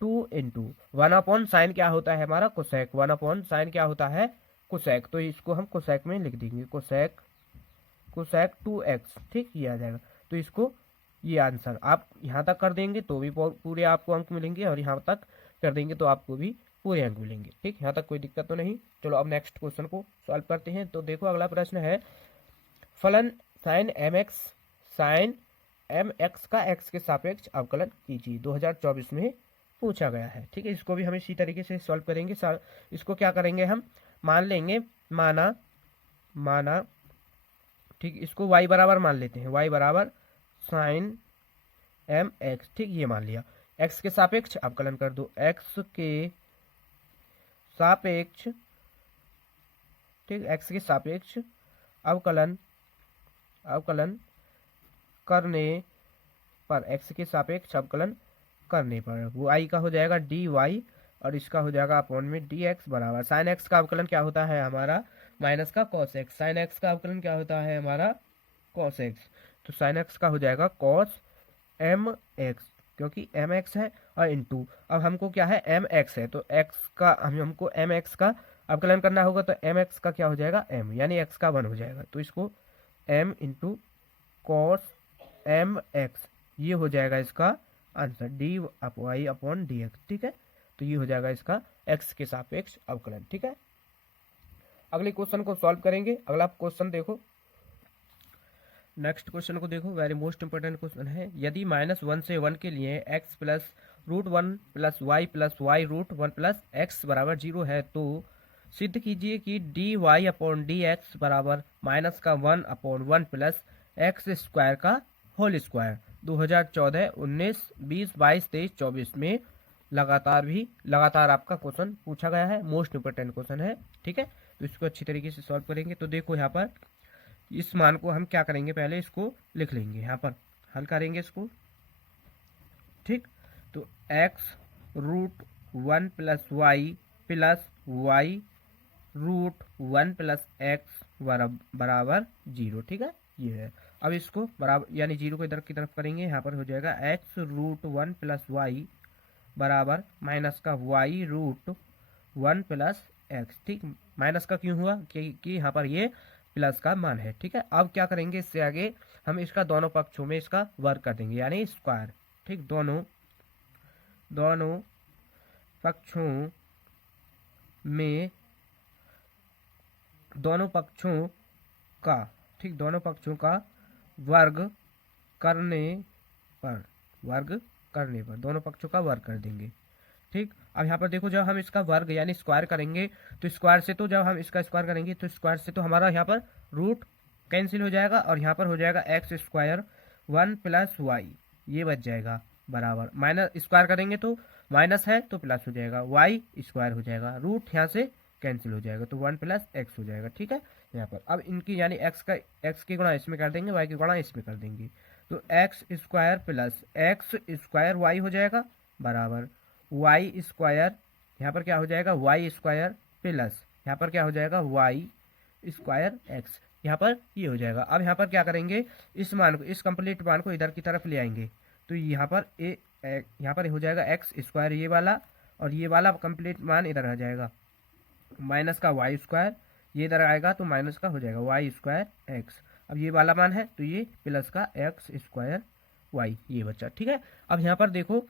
2 इंटू 1 अपॉन साइन क्या होता है हमारा कोसेक, 1 अपॉन साइन क्या होता है कोसेक, तो इसको हम कोसेक में लिख देंगे कोसेक 2x, ठीक, ये आ जाएगा। तो इसको ये आंसर आप यहाँ तक कर देंगे तो भी पूरे आपको अंक मिलेंगे, और यहाँ तक कर देंगे तो आपको भी पूरे अंक मिलेंगे, ठीक। यहाँ तक कोई दिक्कत तो नहीं। चलो अब नेक्स्ट क्वेश्चन को सॉल्व करते हैं। तो देखो अगला प्रश्न है, फलन साइन एम एक्स का एक्स के सापेक्ष अवकलन कीजिए, 2024 में पूछा गया है, ठीक है। इसको भी हम इसी तरीके से सॉल्व करेंगे। इसको क्या करेंगे हम मान लेंगे, माना ठीक, इसको y बराबर मान लेते हैं, y बराबर साइन एम एक्स, ठीक, ये मान लिया। x के सापेक्ष अवकलन कर दो, x के सापेक्ष, ठीक, x के सापेक्ष अवकलन करने पर, x के सापेक्ष अवकलन करने पर वो i का हो जाएगा dy और इसका हो जाएगा अपॉन में dx बराबर साइन एक्स का अवकलन क्या होता है हमारा माइनस का कॉस एक्स, साइन एक्स का अवकलन क्या होता है हमारा कॉस एक्स, तो साइन एक्स का हो जाएगा कॉस एम एक्स, क्योंकि एम एक्स है और इंटू अब हमको क्या है एम एक्स है, तो एक्स का हमको एम एक्स का अवकलन करना होगा, तो एम एक्स का क्या हो जाएगा एम, यानी एक्स का 1 हो जाएगा, तो इसको m into cos m x, ये हो जाएगा इसका answer d y upon d x, ठीक है। तो ये हो जाएगा इसका एक्स के सापेक्ष अवकलन, ठीक है। अगले क्वेश्चन को सॉल्व करेंगे। अगला क्वेश्चन देखो, नेक्स्ट क्वेश्चन को देखो, वेरी मोस्ट इंपोर्टेंट क्वेश्चन है, यदि -1 से 1 के लिए x plus √1 + y + y√1 + x = 0 है, तो सिद्ध कीजिए कि dy/dx बराबर -1/1 + x² का होल स्क्वायर। 2014, 19, 20, 22, 23, 24 में लगातार आपका क्वेश्चन पूछा गया है, मोस्ट इंपोर्टेंट क्वेश्चन है। ठीक है, तो इसको अच्छी तरीके से सॉल्व करेंगे। तो देखो यहाँ पर इस मान को हम क्या करेंगे, पहले इसको लिख लेंगे, यहाँ पर हल करेंगे इसको। ठीक, तो x√1 + y + y√1 + x बराबर 0। ठीक है, ये है। अब इसको बराबर यानी 0 को इधर की तरफ करेंगे, यहाँ पर हो जाएगा x√1 + y बराबर -y√1 + x। ठीक, माइनस का क्यों हुआ कि यहाँ पर ये प्लस का मान है। ठीक है, अब क्या करेंगे, इससे आगे हम इसका दोनों पक्षों में इसका वर्ग कर देंगे यानी स्क्वायर। ठीक, दोनों पक्षों में दोनों पक्षों का वर्ग करने पर दोनों पक्षों का वर्ग कर देंगे। ठीक, अब यहाँ पर देखो जब हम इसका वर्ग यानी स्क्वायर करेंगे तो स्क्वायर से, तो जब हम इसका स्क्वायर करेंगे तो स्क्वायर से तो हमारा यहाँ पर रूट कैंसिल हो जाएगा और यहाँ पर हो जाएगा x² 1 + y, ये बच जाएगा बराबर, माइनस स्क्वायर करेंगे तो माइनस है तो प्लस हो जाएगा, y² हो जाएगा, रूट यहाँ से कैंसिल हो जाएगा तो 1 + x हो जाएगा। ठीक है, यहाँ पर अब इनकी यानी x की गुणा इसमें कर देंगे, y की गुणा इसमें कर देंगे, तो x² + x² y हो जाएगा बराबर y², यहाँ पर क्या हो जाएगा y² प्लस यहाँ पर क्या हो जाएगा y² x, यहाँ पर ये हो जाएगा। अब यहाँ पर क्या करेंगे, इस मान को, इस कंप्लीट मान को इधर की तरफ ले आएंगे, तो यहाँ पर हो जाएगा x² ये वाला, और ये वाला कंप्लीट मान इधर आ जाएगा, माइनस का y², ये इधर आएगा तो माइनस का हो जाएगा y² x। अब ये वाला मान है तो ये प्लस का x² y, ये बच्चा। ठीक है, अब यहाँ पर देखो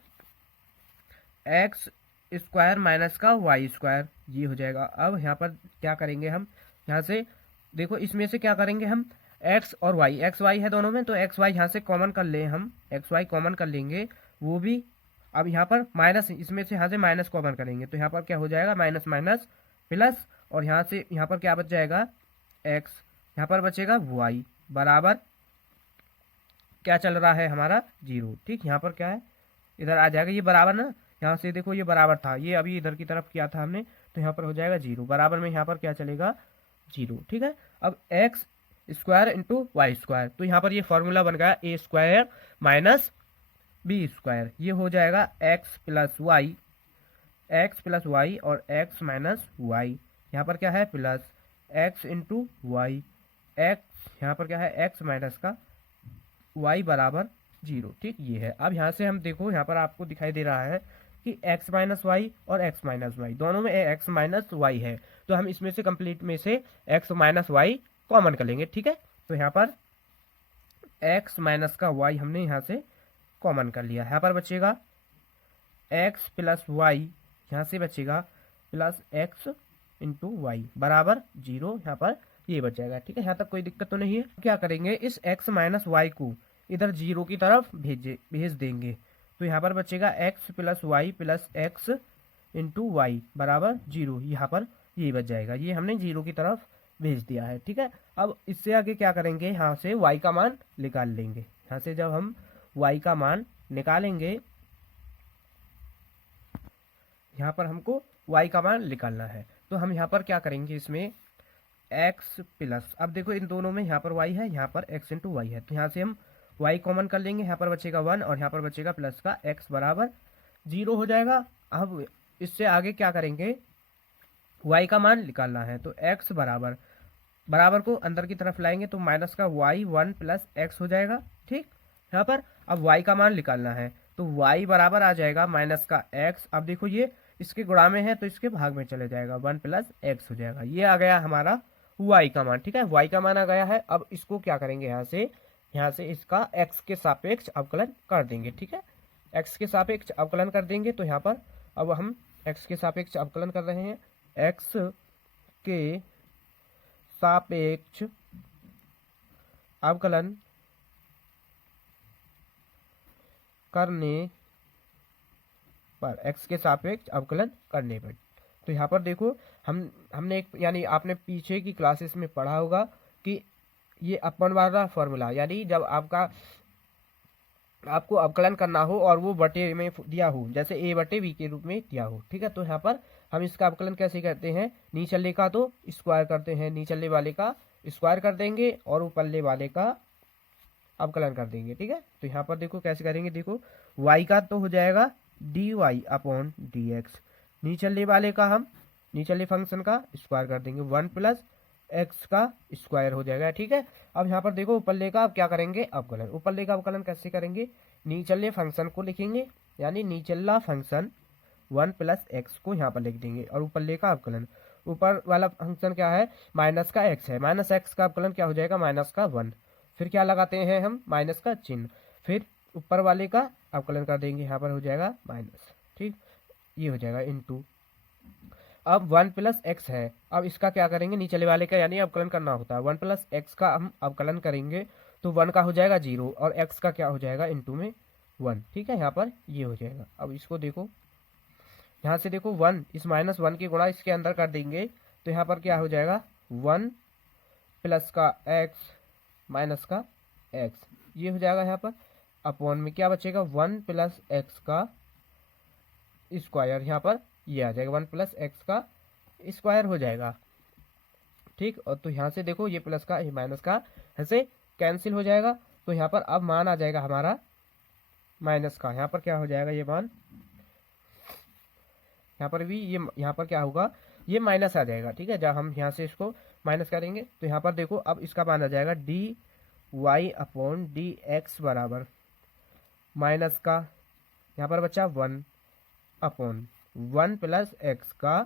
x² माइनस का y², ये हो जाएगा। अब यहाँ पर क्या करेंगे, हम यहाँ से देखो इसमें से क्या करेंगे, हम x और y, x y है दोनों में, तो x y यहाँ से कॉमन कर ले, हम x y कॉमन कर लेंगे, वो भी। अब यहाँ पर माइनस, इसमें से यहाँ से माइनस कॉमन करेंगे तो यहाँ पर क्या हो जाएगा माइनस माइनस प्लस, और यहाँ से यहाँ पर क्या बच जाएगा x, यहाँ पर बचेगा y बराबर क्या चल रहा है हमारा 0। ठीक, यहाँ पर क्या है, इधर आ जाएगा ये बराबर ना, यहाँ से देखो ये बराबर था, ये अभी इधर की तरफ किया था हमने, तो यहाँ पर हो जाएगा 0 बराबर में, यहाँ पर क्या चलेगा 0। ठीक है, अब x² × y², तो यहाँ पर ये फॉर्मूला बन गया a² - b², ये हो जाएगा x + y और x - y, यहाँ पर क्या है प्लस x × y, x यहाँ पर क्या है x माइनस का y बराबर 0। ठीक, ये है। अब यहाँ से हम देखो, यहाँ पर आपको दिखाई दे रहा है कि x - y और x - y दोनों में x - y है, तो हम इसमें से कंप्लीट में से x - y कॉमन कर लेंगे। ठीक है, तो यहाँ पर x माइनस का y हमने यहाँ से कॉमन कर लिया, यहाँ पर बचेगा x + y, यहाँ से बचेगा प्लस x × y बराबर 0, यहाँ पर ये बच जाएगा। ठीक है, यहाँ तक कोई दिक्कत तो नहीं है। क्या करेंगे, इस x - y को इधर 0 की तरफ भेज देंगे, तो यहाँ पर बचेगा x + y + x × y बराबर 0, यहाँ पर ये बच जाएगा, ये हमने 0 की तरफ भेज दिया है। ठीक है, अब इससे आगे क्या करेंगे, यहाँ से y का मान निकाल लेंगे, यहाँ से जब हम y का मान निकालेंगे, यहाँ पर हमको y का मान निकालना है, तो हम यहाँ पर क्या करेंगे, इसमें x प्लस, अब देखो इन दोनों में यहाँ पर y है, यहाँ पर x × y है, तो यहाँ से हम y कॉमन कर लेंगे, यहाँ पर बचेगा 1 और यहाँ पर बचेगा प्लस का x बराबर 0 हो जाएगा। अब इससे आगे क्या करेंगे, y का मान निकालना है, तो x बराबर को अंदर की तरफ लाएंगे तो माइनस का y 1 + x हो जाएगा। ठीक, यहाँ पर अब y का मान निकालना है, तो y बराबर आ जाएगा माइनस का x। अब देखो ये इसके गुणा में है तो इसके भाग में चले जाएगा, 1 + x हो जाएगा, ये आ गया हमारा y का मान। ठीक है, y का मान आ गया है। अब इसको क्या करेंगे, यहाँ से इसका x के सापेक्ष अवकलन कर देंगे। ठीक है, x के सापेक्ष अवकलन कर देंगे, तो यहाँ पर अब हम x के सापेक्ष अवकलन कर रहे हैं, x के सापेक्ष अवकलन करने पर, एक्स के सापेक्ष अवकलन करने पर। तो यहाँ पर देखो हमने एक यानी आपने पीछे की क्लासेस में पढ़ा होगा कि ये अपन वाला फॉर्मूला, यानी जब आपको अवकलन करना हो और वो बटे में दिया हो, जैसे ए बटे बी के रूप में दिया हो, ठीक है। तो यहाँ पर हम इसका अवकलन कैसे करते हैं, नीचले का तो स्क्वायर करते हैं, नीचले वाले का स्क्वायर कर देंगे और ऊपरले वाले का अवकलन कर देंगे, ठीक है। तो यहाँ पर देखो कैसे करेंगे, देखो y का तो हो जाएगा dy अपॉन dx, नीचले वाले का हम नीचले फंक्शन का स्क्वायर कर देंगे, 1 प्लस एक्स का स्क्वायर हो जाएगा, ठीक है। अब यहाँ पर देखो ऊपरले का अब क्या करेंगे, अवकलन। ऊपरले का अवकलन कैसे करेंगे, नीचले फंक्शन को लिखेंगे, यानी नीचला फंक्शन 1 प्लस एक्स को यहाँ पर लिख देंगे और ऊपरले का अवकलन। ऊपर वाला फंक्शन क्या है, माइनस का एक्स है, माइनस एक्स का अवकलन क्या हो जाएगा, माइनस का 1, फिर क्या लगाते हैं हम, माइनस का चिन्ह, फिर ऊपर वाले का अवकलन कर देंगे, यहाँ पर हो जाएगा माइनस, ठीक, ये हो जाएगा इनटू। अब 1 प्लस एक्स है, अब इसका क्या करेंगे, नीचले वाले का यानी अवकलन करना होता है, 1 प्लस एक्स का हम अवकलन करेंगे तो 1 का हो जाएगा 0 और एक्स का क्या हो जाएगा इनटू में 1, ठीक है। यहाँ पर ये हो जाएगा। अब इसको देखो, यहाँ से देखो 1 इस -1 की गुणा इसके अंदर कर देंगे तो यहाँ पर क्या हो जाएगा, 1 प्लस का एक्स माइनस का एक्स, ये हो जाएगा। यहाँ पर अपॉन में क्या बचेगा, 1 प्लस एक्स का स्क्वायर, यहाँ पर ये आ जाएगा 1 प्लस एक्स का स्क्वायर हो जाएगा, ठीक। और तो यहाँ से देखो ये प्लस का ये माइनस का ऐसे कैंसिल हो जाएगा, तो यहाँ पर अब मान आ जाएगा हमारा माइनस का, यहाँ पर क्या हो जाएगा ये मान, यहाँ पर भी ये यहाँ पर क्या होगा, ये माइनस आ जाएगा, ठीक है। जब हम यहाँ से इसको माइनस करेंगे तो यहाँ पर देखो अब इसका मान आ जाएगा d y upon d x बराबर माइनस का, यहाँ पर बचा 1 अपॉन 1 प्लस एक्स का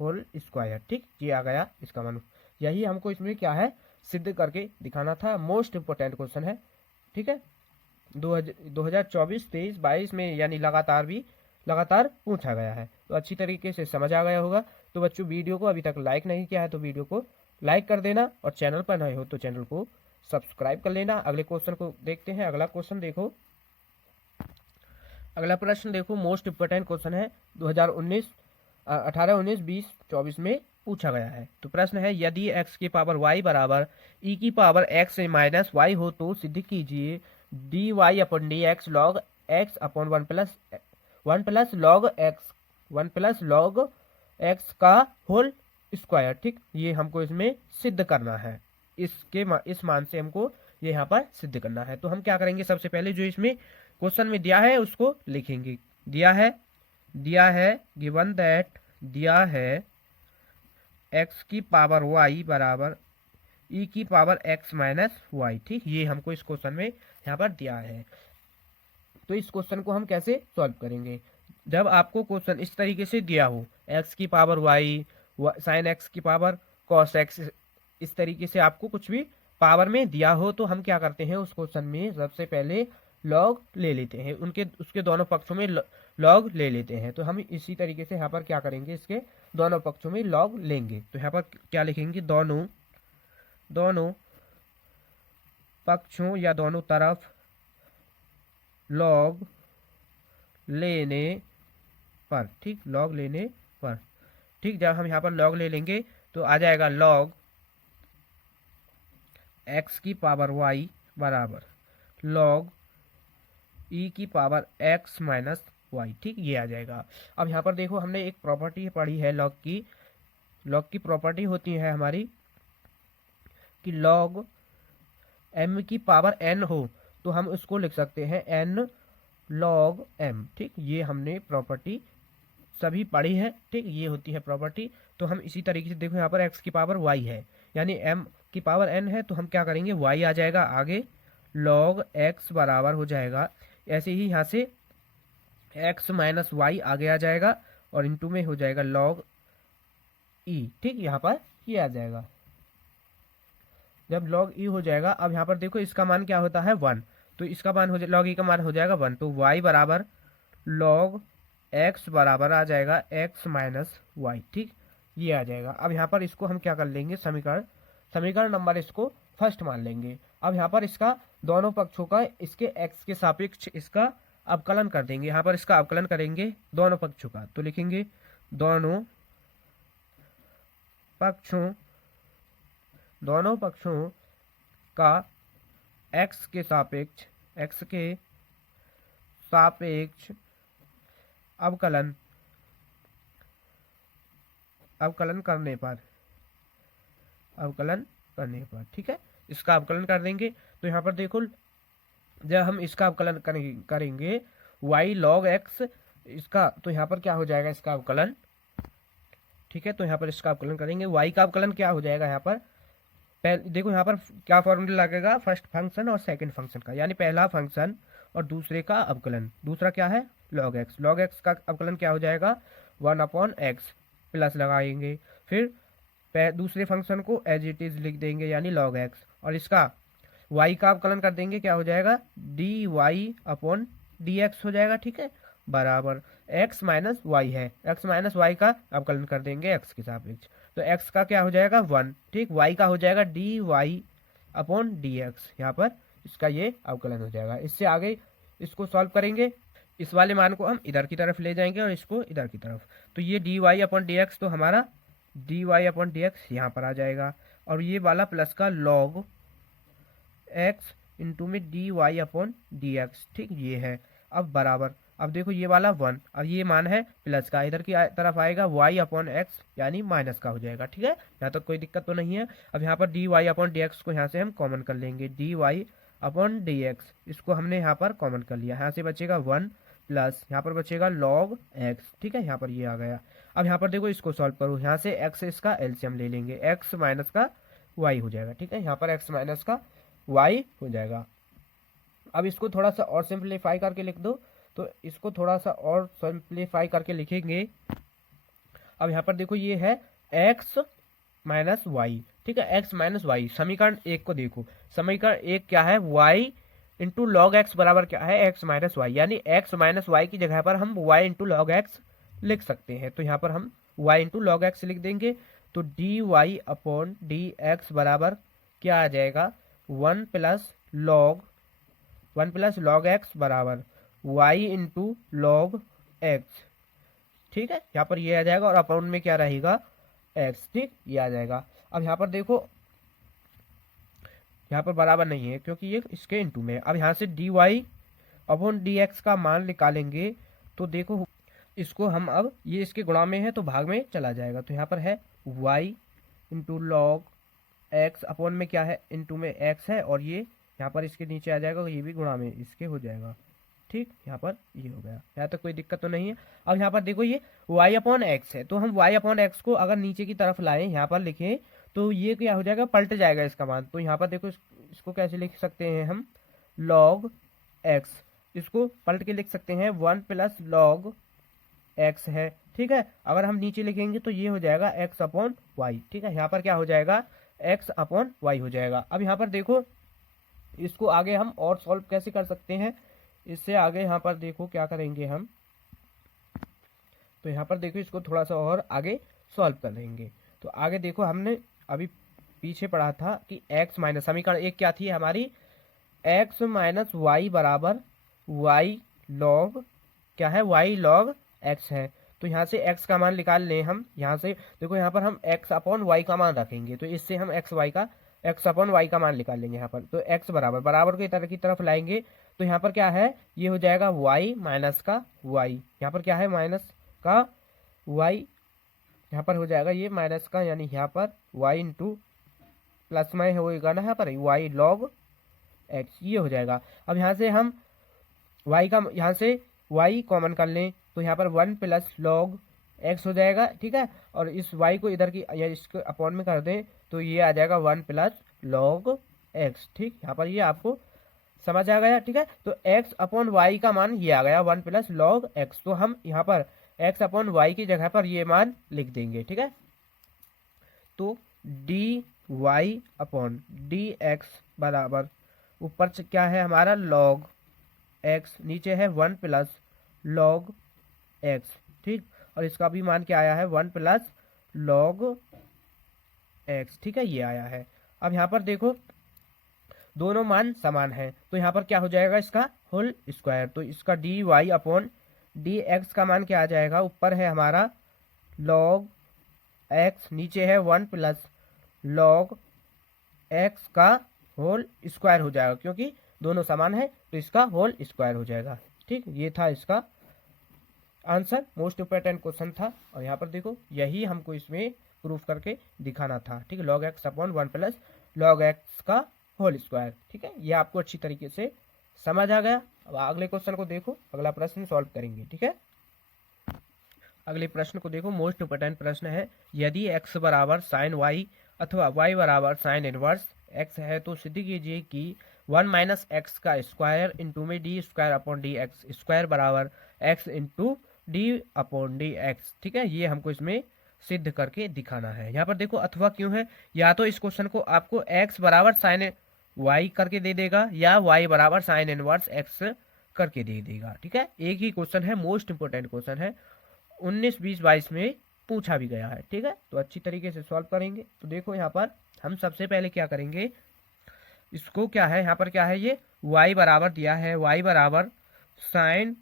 होल स्क्वायर, ठीक, ये आ गया इसका मान। यही हमको इसमें क्या है, सिद्ध करके दिखाना था। मोस्ट इंपोर्टेंट क्वेश्चन है, ठीक है, 2024, 23, 22 में यानी लगातार पूछा गया है। तो अच्छी तरीके से समझ आ गया होगा। तो बच्चों वीडियो को अभी तक लाइक नहीं किया है तो वीडियो को लाइक कर देना और चैनल पर नए हो तो चैनल को सब्सक्राइब कर लेना। अगले क्वेश्चन को देखते हैं। अगला क्वेश्चन देखो, अगला प्रश्न देखो, मोस्ट इंपोर्टेंट क्वेश्चन है, 2019, 18, 19, 20, 24 में पूछा गया है। तो प्रश्न है, यदि x की पावर y बराबर e की पावर x से माइनस वाई हो तो सिद्ध कीजिए d y upon d x log x upon 1 plus log x का होल स्क्वायर, ठीक। ये हमको इसमें सिद्ध करना है, इस मान से हमको ये यहाँ पर सिद्ध करना है। तो हम क्या करेंगे, सबसे पहले जो इसमें क्वेश्चन में दिया है उसको लिखेंगे। दिया है गिवन दैट दिया है x की पावर y बराबर e की पावर x माइनस वाई, ठीक। ये हमको इस क्वेश्चन में यहाँ पर दिया है। तो इस क्वेश्चन को हम कैसे सॉल्व करेंगे, जब आपको क्वेश्चन इस तरीके से दिया हो, x की पावर y साइन x की पावर cos x, इस तरीके से आपको कुछ भी पावर में दिया हो तो हम क्या करते हैं, उस क्वेश्चन में सबसे पहले लॉग ले लेते हैं, उसके दोनों पक्षों में लॉग ले लेते हैं। तो हम इसी तरीके से यहाँ पर क्या करेंगे, इसके दोनों पक्षों में लॉग लेंगे। तो यहाँ पर क्या लिखेंगे, दोनों पक्षों या दोनों तरफ लॉग लेने पर, ठीक, लॉग लेने पर, ठीक। जब हम यहाँ पर लॉग ले लेंगे तो आ जाएगा लॉग x की पावर y बराबर लॉग e की पावर x माइनस वाई, ठीक, ये आ जाएगा। अब यहाँ पर देखो हमने एक प्रॉपर्टी पढ़ी है लॉग की प्रॉपर्टी होती है हमारी कि लॉग m की पावर n हो तो हम उसको लिख सकते हैं n लॉग m, ठीक। ये हमने प्रॉपर्टी सभी पढ़ी है, ठीक, ये होती है प्रॉपर्टी। तो हम इसी तरीके से देखो यहाँ पर x की पावर y है यानी m की पावर n है तो हम क्या करेंगे, y आ जाएगा आगे, log x बराबर हो जाएगा, ऐसे ही यहाँ से x माइनस वाई आगे आ जाएगा और इनटू में हो जाएगा log e, ठीक, यहाँ पर ये आ जाएगा। जब log e हो जाएगा, अब यहाँ पर देखो इसका मान क्या होता है 1, तो इसका मान log e का मान हो जाएगा 1, तो y बराबर log x बराबर आ जाएगा x माइनस वाई, ठीक, ये आ जाएगा। अब यहाँ पर इसको हम क्या कर लेंगे, समीकरण नंबर इसको फर्स्ट मान लेंगे। अब यहाँ पर इसका दोनों पक्षों का इसके x के सापेक्ष इसका अवकलन कर देंगे, यहाँ पर इसका अवकलन करेंगे दोनों पक्षों का। तो लिखेंगे दोनों पक्षों का x के सापेक्ष अवकलन करने पर ठीक है, इसका अवकलन कर देंगे। तो यहाँ पर देखो जब हम इसका अवकलन करेंगे y log x इसका, तो यहाँ पर क्या हो जाएगा इसका अवकलन, ठीक है। तो यहाँ पर इसका अवकलन करेंगे, y का अवकलन क्या हो जाएगा यहाँ पर, देखो यहाँ पर क्या फॉर्मूला लगेगा, फर्स्ट फंक्शन और सेकंड फंक्शन का, यानी पहला फंक्शन और दूसरे का अवकलन। दूसरा क्या है log x का अवकलन क्या हो जाएगा 1/x प्लस लगाएंगे, फिर दूसरे फंक्शन को एज इट इज लिख देंगे यानी log x, और इसका y का अवकलन कर देंगे, क्या हो जाएगा dy/dx हो जाएगा, ठीक है, बराबर x माइनस वाई है, x माइनस वाई का अवकलन कर देंगे x के सापेक्ष, तो x का क्या हो जाएगा 1, ठीक, y का हो जाएगा dy/dx, यहाँ पर इसका ये अवकलन हो जाएगा। इससे आगे इसको सॉल्व करेंगे, इस वाले मान को हम इधर की तरफ ले जाएंगे और इसको इधर की तरफ, तो ये dy/dx तो हमारा dy/dx यहाँ पर आ जाएगा, और ये वाला प्लस का log x इंटू में dy/dx, ठीक, ये है। अब बराबर, अब देखो ये वाला 1, अब ये मान है प्लस का, इधर की तरफ आएगा y/x यानी माइनस का हो जाएगा, ठीक है, यहाँ तक कोई दिक्कत तो नहीं है। अब यहाँ पर dy/dx को यहाँ से हम कॉमन कर लेंगे, dy/dx इसको हमने यहाँ पर कॉमन कर लिया, यहाँ से बचेगा 1 प्लस यहाँ पर बचेगा log x, ठीक है, यहाँ पर ये आ गया। अब यहाँ पर देखो इसको सॉल्व करो, यहाँ से x इसका एलसीएम ले लेंगे, x माइनस का y हो जाएगा, ठीक है, यहाँ पर x माइनस का y हो जाएगा। अब इसको थोड़ा सा और सिंप्लीफाई करके लिख दो, तो इसको थोड़ा सा और सिंप्लीफाई करके लिखेंगे। अब यहाँ पर देखो ये है x माइनस वाई, ठीक है, x माइनस वाई। समीकरण 1 को देखो, समीकरण 1 क्या है, y इंटू लॉग एक्स बराबर क्या है x माइनस वाई, यानी x माइनस वाई की जगह पर हम y इंटू लॉग एक्स लिख सकते हैं, तो यहाँ पर हम y इंटू लॉग एक्स लिख देंगे, तो dy/dx बराबर क्या आ जाएगा 1 प्लस लॉग एक्स बराबर y इंटू लॉग एक्स, ठीक है, यहाँ पर ये आ जाएगा, और अपॉन में क्या रहेगा x, ठीक, ये आ जाएगा। अब यहाँ पर देखो यहाँ पर बराबर नहीं है क्योंकि ये इसके इंटू में है। अब यहाँ से dy/dx का मान निकालेंगे, तो देखो इसको हम अब ये इसके गुणा में है तो भाग में चला जाएगा, तो यहाँ पर है y into log x, upon में क्या है इंटू में x है, और ये यहाँ पर इसके नीचे आ जाएगा, ये भी गुणा में इसके हो जाएगा, ठीक, यहाँ पर ये हो गया, यहाँ तक कोई दिक्कत तो नहीं है। अब यहाँ पर देखो ये y/x है, तो हम y/x को अगर नीचे की तरफ लाएं, यहाँ पर लिखें, तो ये क्या हो जाएगा पलट जाएगा इसका मान, तो यहाँ पर देखो इसको कैसे लिख सकते हैं हम log x, इसको पलट के लिख सकते हैं 1 प्लस log x है, ठीक है। अगर हम नीचे लिखेंगे तो ये हो जाएगा x/y, ठीक है, यहाँ पर क्या हो जाएगा x/y हो जाएगा। अब यहाँ पर देखो इसको आगे हम और सॉल्व कैसे कर सकते हैं, इससे आगे यहाँ पर देखो क्या करेंगे हम, तो यहाँ पर देखो इसको थोड़ा सा और आगे सॉल्व कर लेंगे। तो आगे देखो हमने अभी पीछे पढ़ा था कि x माइनस, समीकरण 1 क्या थी हमारी, x माइनस वाई बराबर y लॉग क्या है y लॉग x है, तो यहाँ से x का मान निकाल लें हम, यहाँ से देखो यहाँ पर हम x/y का मान रखेंगे, तो इससे हम x/y का मान निकाल लेंगे यहाँ पर, तो x बराबर को इधर की तरफ लाएंगे, तो यहाँ पर क्या है ये हो जाएगा y माइनस का y, यहाँ पर क्या है माइनस का y, यहाँ पर हो जाएगा ये माइनस का, यानी यहाँ पर y इंटू प्लस में होगा ना यहाँ पर y लॉग x, ये हो जाएगा। अब यहाँ से हम y का यहाँ से y कॉमन कर लें, तो यहाँ पर 1 प्लस लॉग x हो जाएगा, ठीक है, और इस y को इधर की या इसको अपॉन में कर दें, तो ये आ जाएगा 1 प्लस लॉग x, ठीक, यहाँ पर ये आपको समझ आ गया, ठीक है। तो x/y का मान ये आ गया 1 प्लस लॉग x, तो हम यहाँ पर x/y की जगह पर ये मान लिख देंगे, ठीक है। तो dy/dx बराबर ऊपर से क्या है हमारा log x, नीचे है 1 प्लस log x, ठीक, और इसका भी मान क्या आया है 1 प्लस log x, ठीक है, ये आया है। अब यहाँ पर देखो दोनों मान समान है, तो यहाँ पर क्या हो जाएगा इसका होल स्क्वायर। तो इसका d y upon d x का मान क्या आ जाएगा, ऊपर है हमारा लॉग एक्स, नीचे है 1 प्लस लॉग एक्स का होल स्क्वायर हो जाएगा, क्योंकि दोनों समान है तो इसका होल स्क्वायर हो जाएगा। ठीक, ये था इसका आंसर, मोस्ट इंपोर्टेंट क्वेश्चन था। और यहाँ पर देखो यही हमको इसमें प्रूफ करके दिखाना था। ठीक है, log x upon 1 plus log x का होल स्क्वायर। ठीक है, ये आपको अच्छी तरीके से समझ आ गया। अब अगले क्वेश्चन को देखो, अगला प्रश्न सॉल्व करेंगे। ठीक है, अगले प्रश्न को देखो, मोस्ट इंपोर्टेंट प्रश्न है, यदि x बराबर साइन वाई अथवा y बराबर साइन इनवर्स x है तो सिद्ध कीजिए कि 1 माइनस एक्स का स्क्वायर इंटू में D square upon d x square बराबर x into D upon d x. ठीक है, ये हमको इसमें सिद्ध करके दिखाना है। यहाँ पर देखो अथवा क्यों है, या तो इस क्वेश्चन को आपको x बराबर साइन वाई करके दे देगा या y बराबर साइन इनवर्स x करके दे देगा। ठीक है, एक ही क्वेश्चन है, मोस्ट इंपोर्टेंट क्वेश्चन है, 19, 20, 22 में पूछा भी गया है। ठीक है, तो अच्छी तरीके से सॉल्व करेंगे। तो देखो यहाँ पर हम सबसे पहले क्या करेंगे, इसको क्या है, यहाँ पर क्या है, ये y बराबर दिया है, y बराबर साइन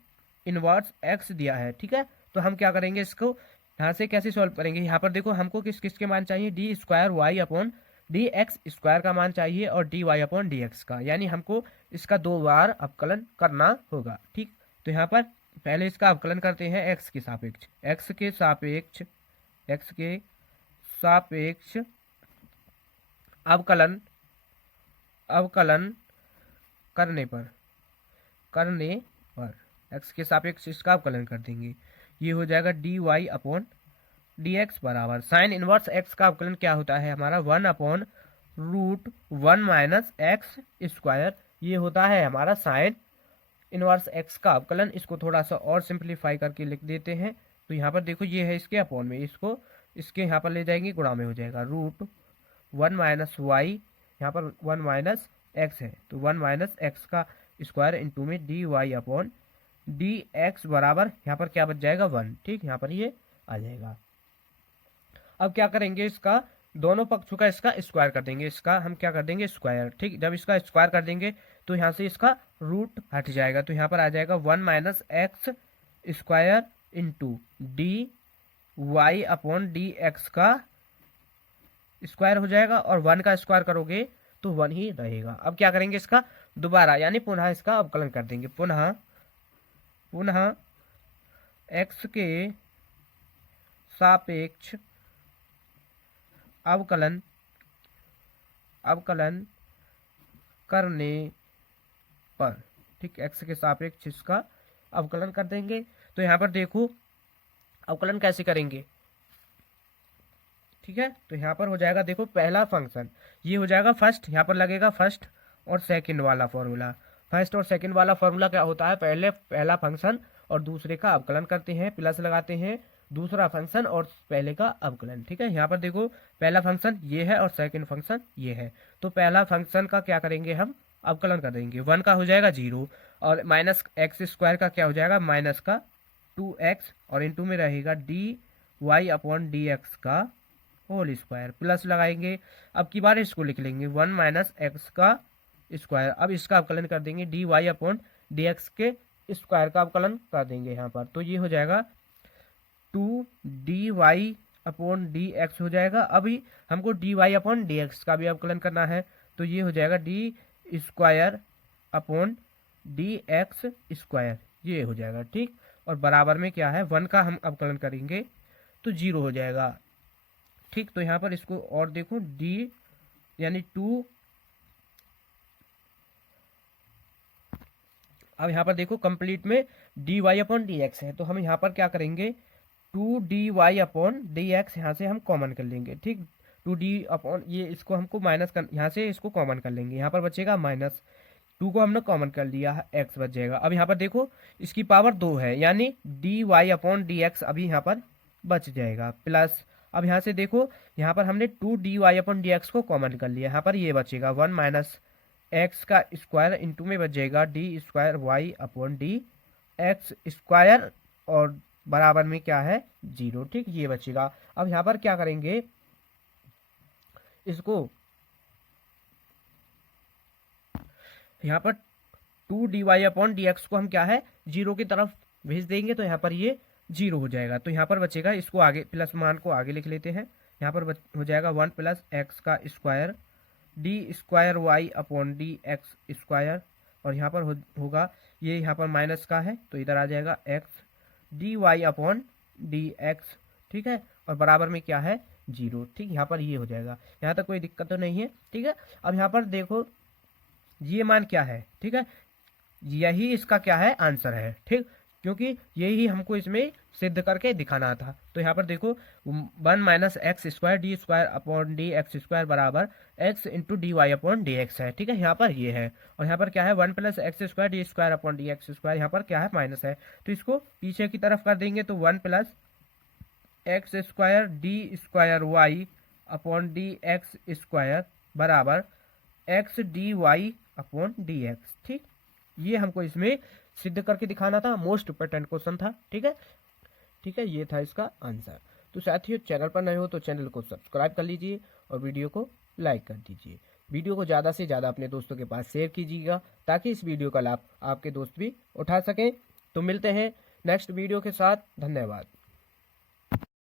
इनवर्स x दिया है। ठीक है, तो हम क्या करेंगे, इसको यहाँ से कैसे सॉल्व करेंगे। यहाँ पर देखो हमको किस किस के मान चाहिए, d square y upon d x square का मान चाहिए और d y upon d x का, यानी हमको इसका 2 बार अवकलन करना होगा। ठीक, तो यहाँ पर पहले इसका अवकलन करते हैं एक्स के सापेक्ष, एक्स के सापेक्ष, एक्स के सापेक्ष अवकलन, अवकलन करने पर एक्स के सापेक्ष इसका अवकलन कर देंगे, ये हो जाएगा d y upon d x बराबर साइन इनवर्स एक्स का अवकलन क्या होता है हमारा 1 upon root 1 minus x square, ये होता है हमारा साइन इनवर्स एक्स का अवकलन। इसको थोड़ा सा और सिंप्लीफाई करके लिख देते हैं। तो यहाँ पर देखो ये है इसके अपॉन में, इसको इसके यहाँ पर ले जाएंगे, गुणा में हो जाएगा रूट 1 माइनस वाई, यहाँ पर 1 माइनस एक्स है तो 1 माइनस एक्स का स्क्वायर इंटू में d y upon d x बराबर यहाँ पर क्या बच जाएगा 1। ठीक, यहाँ पर ये आ जाएगा। अब क्या करेंगे, इसका दोनों पक्षों का इसका स्क्वायर कर देंगे, इसका हम क्या कर देंगे स्क्वायर। ठीक, जब इसका स्क्वायर कर देंगे तो यहाँ से इसका रूट हट जाएगा, तो यहाँ पर आ जाएगा 1 minus x square into d y upon d x का स्क्वायर हो जाएगा, और 1 का स्क्वायर करोगे तो 1 ही रहेगा। अब क्या करेंगे, इसका दोबारा यानी पुनः इसका अवकलन कर देंगे, पुनः एक्स के सापेक्ष अवकलन करने पर। ठीक, एक्स के सापेक्ष इसका अवकलन कर देंगे। तो यहाँ पर देखो अवकलन कैसे करेंगे। ठीक है, तो यहाँ पर हो जाएगा, देखो पहला फंक्शन ये हो जाएगा फर्स्ट, यहाँ पर लगेगा फर्स्ट और सेकंड वाला फॉर्मूला। फर्स्ट और सेकंड वाला फॉर्मूला क्या होता है, पहले पहला फंक्शन और दूसरे का अवकलन करते हैं, प्लस लगाते हैं दूसरा फंक्शन और पहले का अवकलन। ठीक है, यहाँ पर देखो पहला फंक्शन ये है और सेकंड फंक्शन ये है, तो पहला फंक्शन का क्या करेंगे हम अवकलन कर देंगे, 1 का हो जाएगा 0 और माइनस एक्स स्क्वायर का क्या हो जाएगा माइनस का 2x और इंटू में रहेगा d y upon d x का होल स्क्वायर, प्लस लगाएंगे। अब की बार इसको लिख लेंगे 1 माइनस एक्स का स्क्वायर, अब इसका अवकलन कर देंगे d y upon d x के स्क्वायर का अवकलन कर देंगे यहाँ पर, तो ये हो जाएगा 2 d y upon d x हो जाएगा। अभी हमको d y upon d x का भी अवकलन करना है, तो ये हो जाएगा d square upon d x square, ये हो जाएगा। ठीक, और बराबर में क्या है 1 का हम अवकलन करेंगे तो 0 हो जाएगा। ठीक, तो यहाँ पर इसको और देखो डी यानी 2, अब यहाँ पर देखो कंप्लीट में d y upon d x है, तो हम यहाँ पर क्या करेंगे 2 d y upon d x यहाँ से हम कॉमन कर लेंगे। ठीक, 2 डी अपॉन ये इसको हमको माइनस कर, यहाँ से इसको कॉमन कर लेंगे, यहाँ पर बचेगा माइनस 2 को हमने कॉमन कर लिया, एक्स बच जाएगा। अब यहाँ पर देखो इसकी पावर 2 है यानी d y upon d x अभी यहाँ पर बच जाएगा, प्लस अब यहाँ से देखो यहाँ पर हमने 2 d y upon d x को कॉमन कर लिया, यहाँ पर ये बचेगा 1 माइनस एक्स का स्क्वायर इंटू में बच जाएगा d square y upon d x square और बराबर में क्या है 0। ठीक, ये बचेगा। अब यहाँ पर क्या करेंगे, इसको यहाँ पर 2 dy/dx को हम क्या है 0 की तरफ भेज देंगे, तो यहाँ पर ये 0 हो जाएगा। तो यहाँ पर बचेगा, इसको आगे प्लस मान को आगे लिख लेते हैं। यहाँ पर हो जाएगा 1 + x का स्क्वायर d²y/dx², और यहाँ पर होगा ये यहाँ पर माइनस का है तो इधर आ जाएगा x dy/dx, ठीक है, और बराबर में क्या है 0, ठीक। यहाँ पर ये हो जाएगा, यहाँ तक कोई दिक्कत तो नहीं है, ठीक है। अब यहाँ पर देखो ये मान क्या है, ठीक है, यही इसका क्या है आंसर है, ठीक, क्योंकि यही हमको इसमें सिद्ध करके दिखाना था। तो यहाँ पर देखो 1 - x² d²/dx² बराबर x × dy/dx है, ठीक है, यहाँ पर ये है। और यहाँ पर क्या है 1 + x² d²/dx², यहाँ पर क्या है माइनस है, तो इसको पीछे की तरफ कर देंगे तो 1 + x² d²y/dx² बराबर x dy/dx, ठीक। ये हमको इसमें सिद्ध करके दिखाना था, मोस्ट इंपोर्टेंट क्वेश्चन था, ठीक है, ठीक है, ये था इसका आंसर। तो साथियों, चैनल पर नए हो तो चैनल को सब्सक्राइब कर लीजिए और वीडियो को लाइक कर दीजिए। वीडियो को ज़्यादा से ज़्यादा अपने दोस्तों के पास शेयर कीजिएगा ताकि इस वीडियो का लाभ आपके दोस्त भी उठा सकें। तो मिलते हैं नेक्स्ट वीडियो के साथ, धन्यवाद।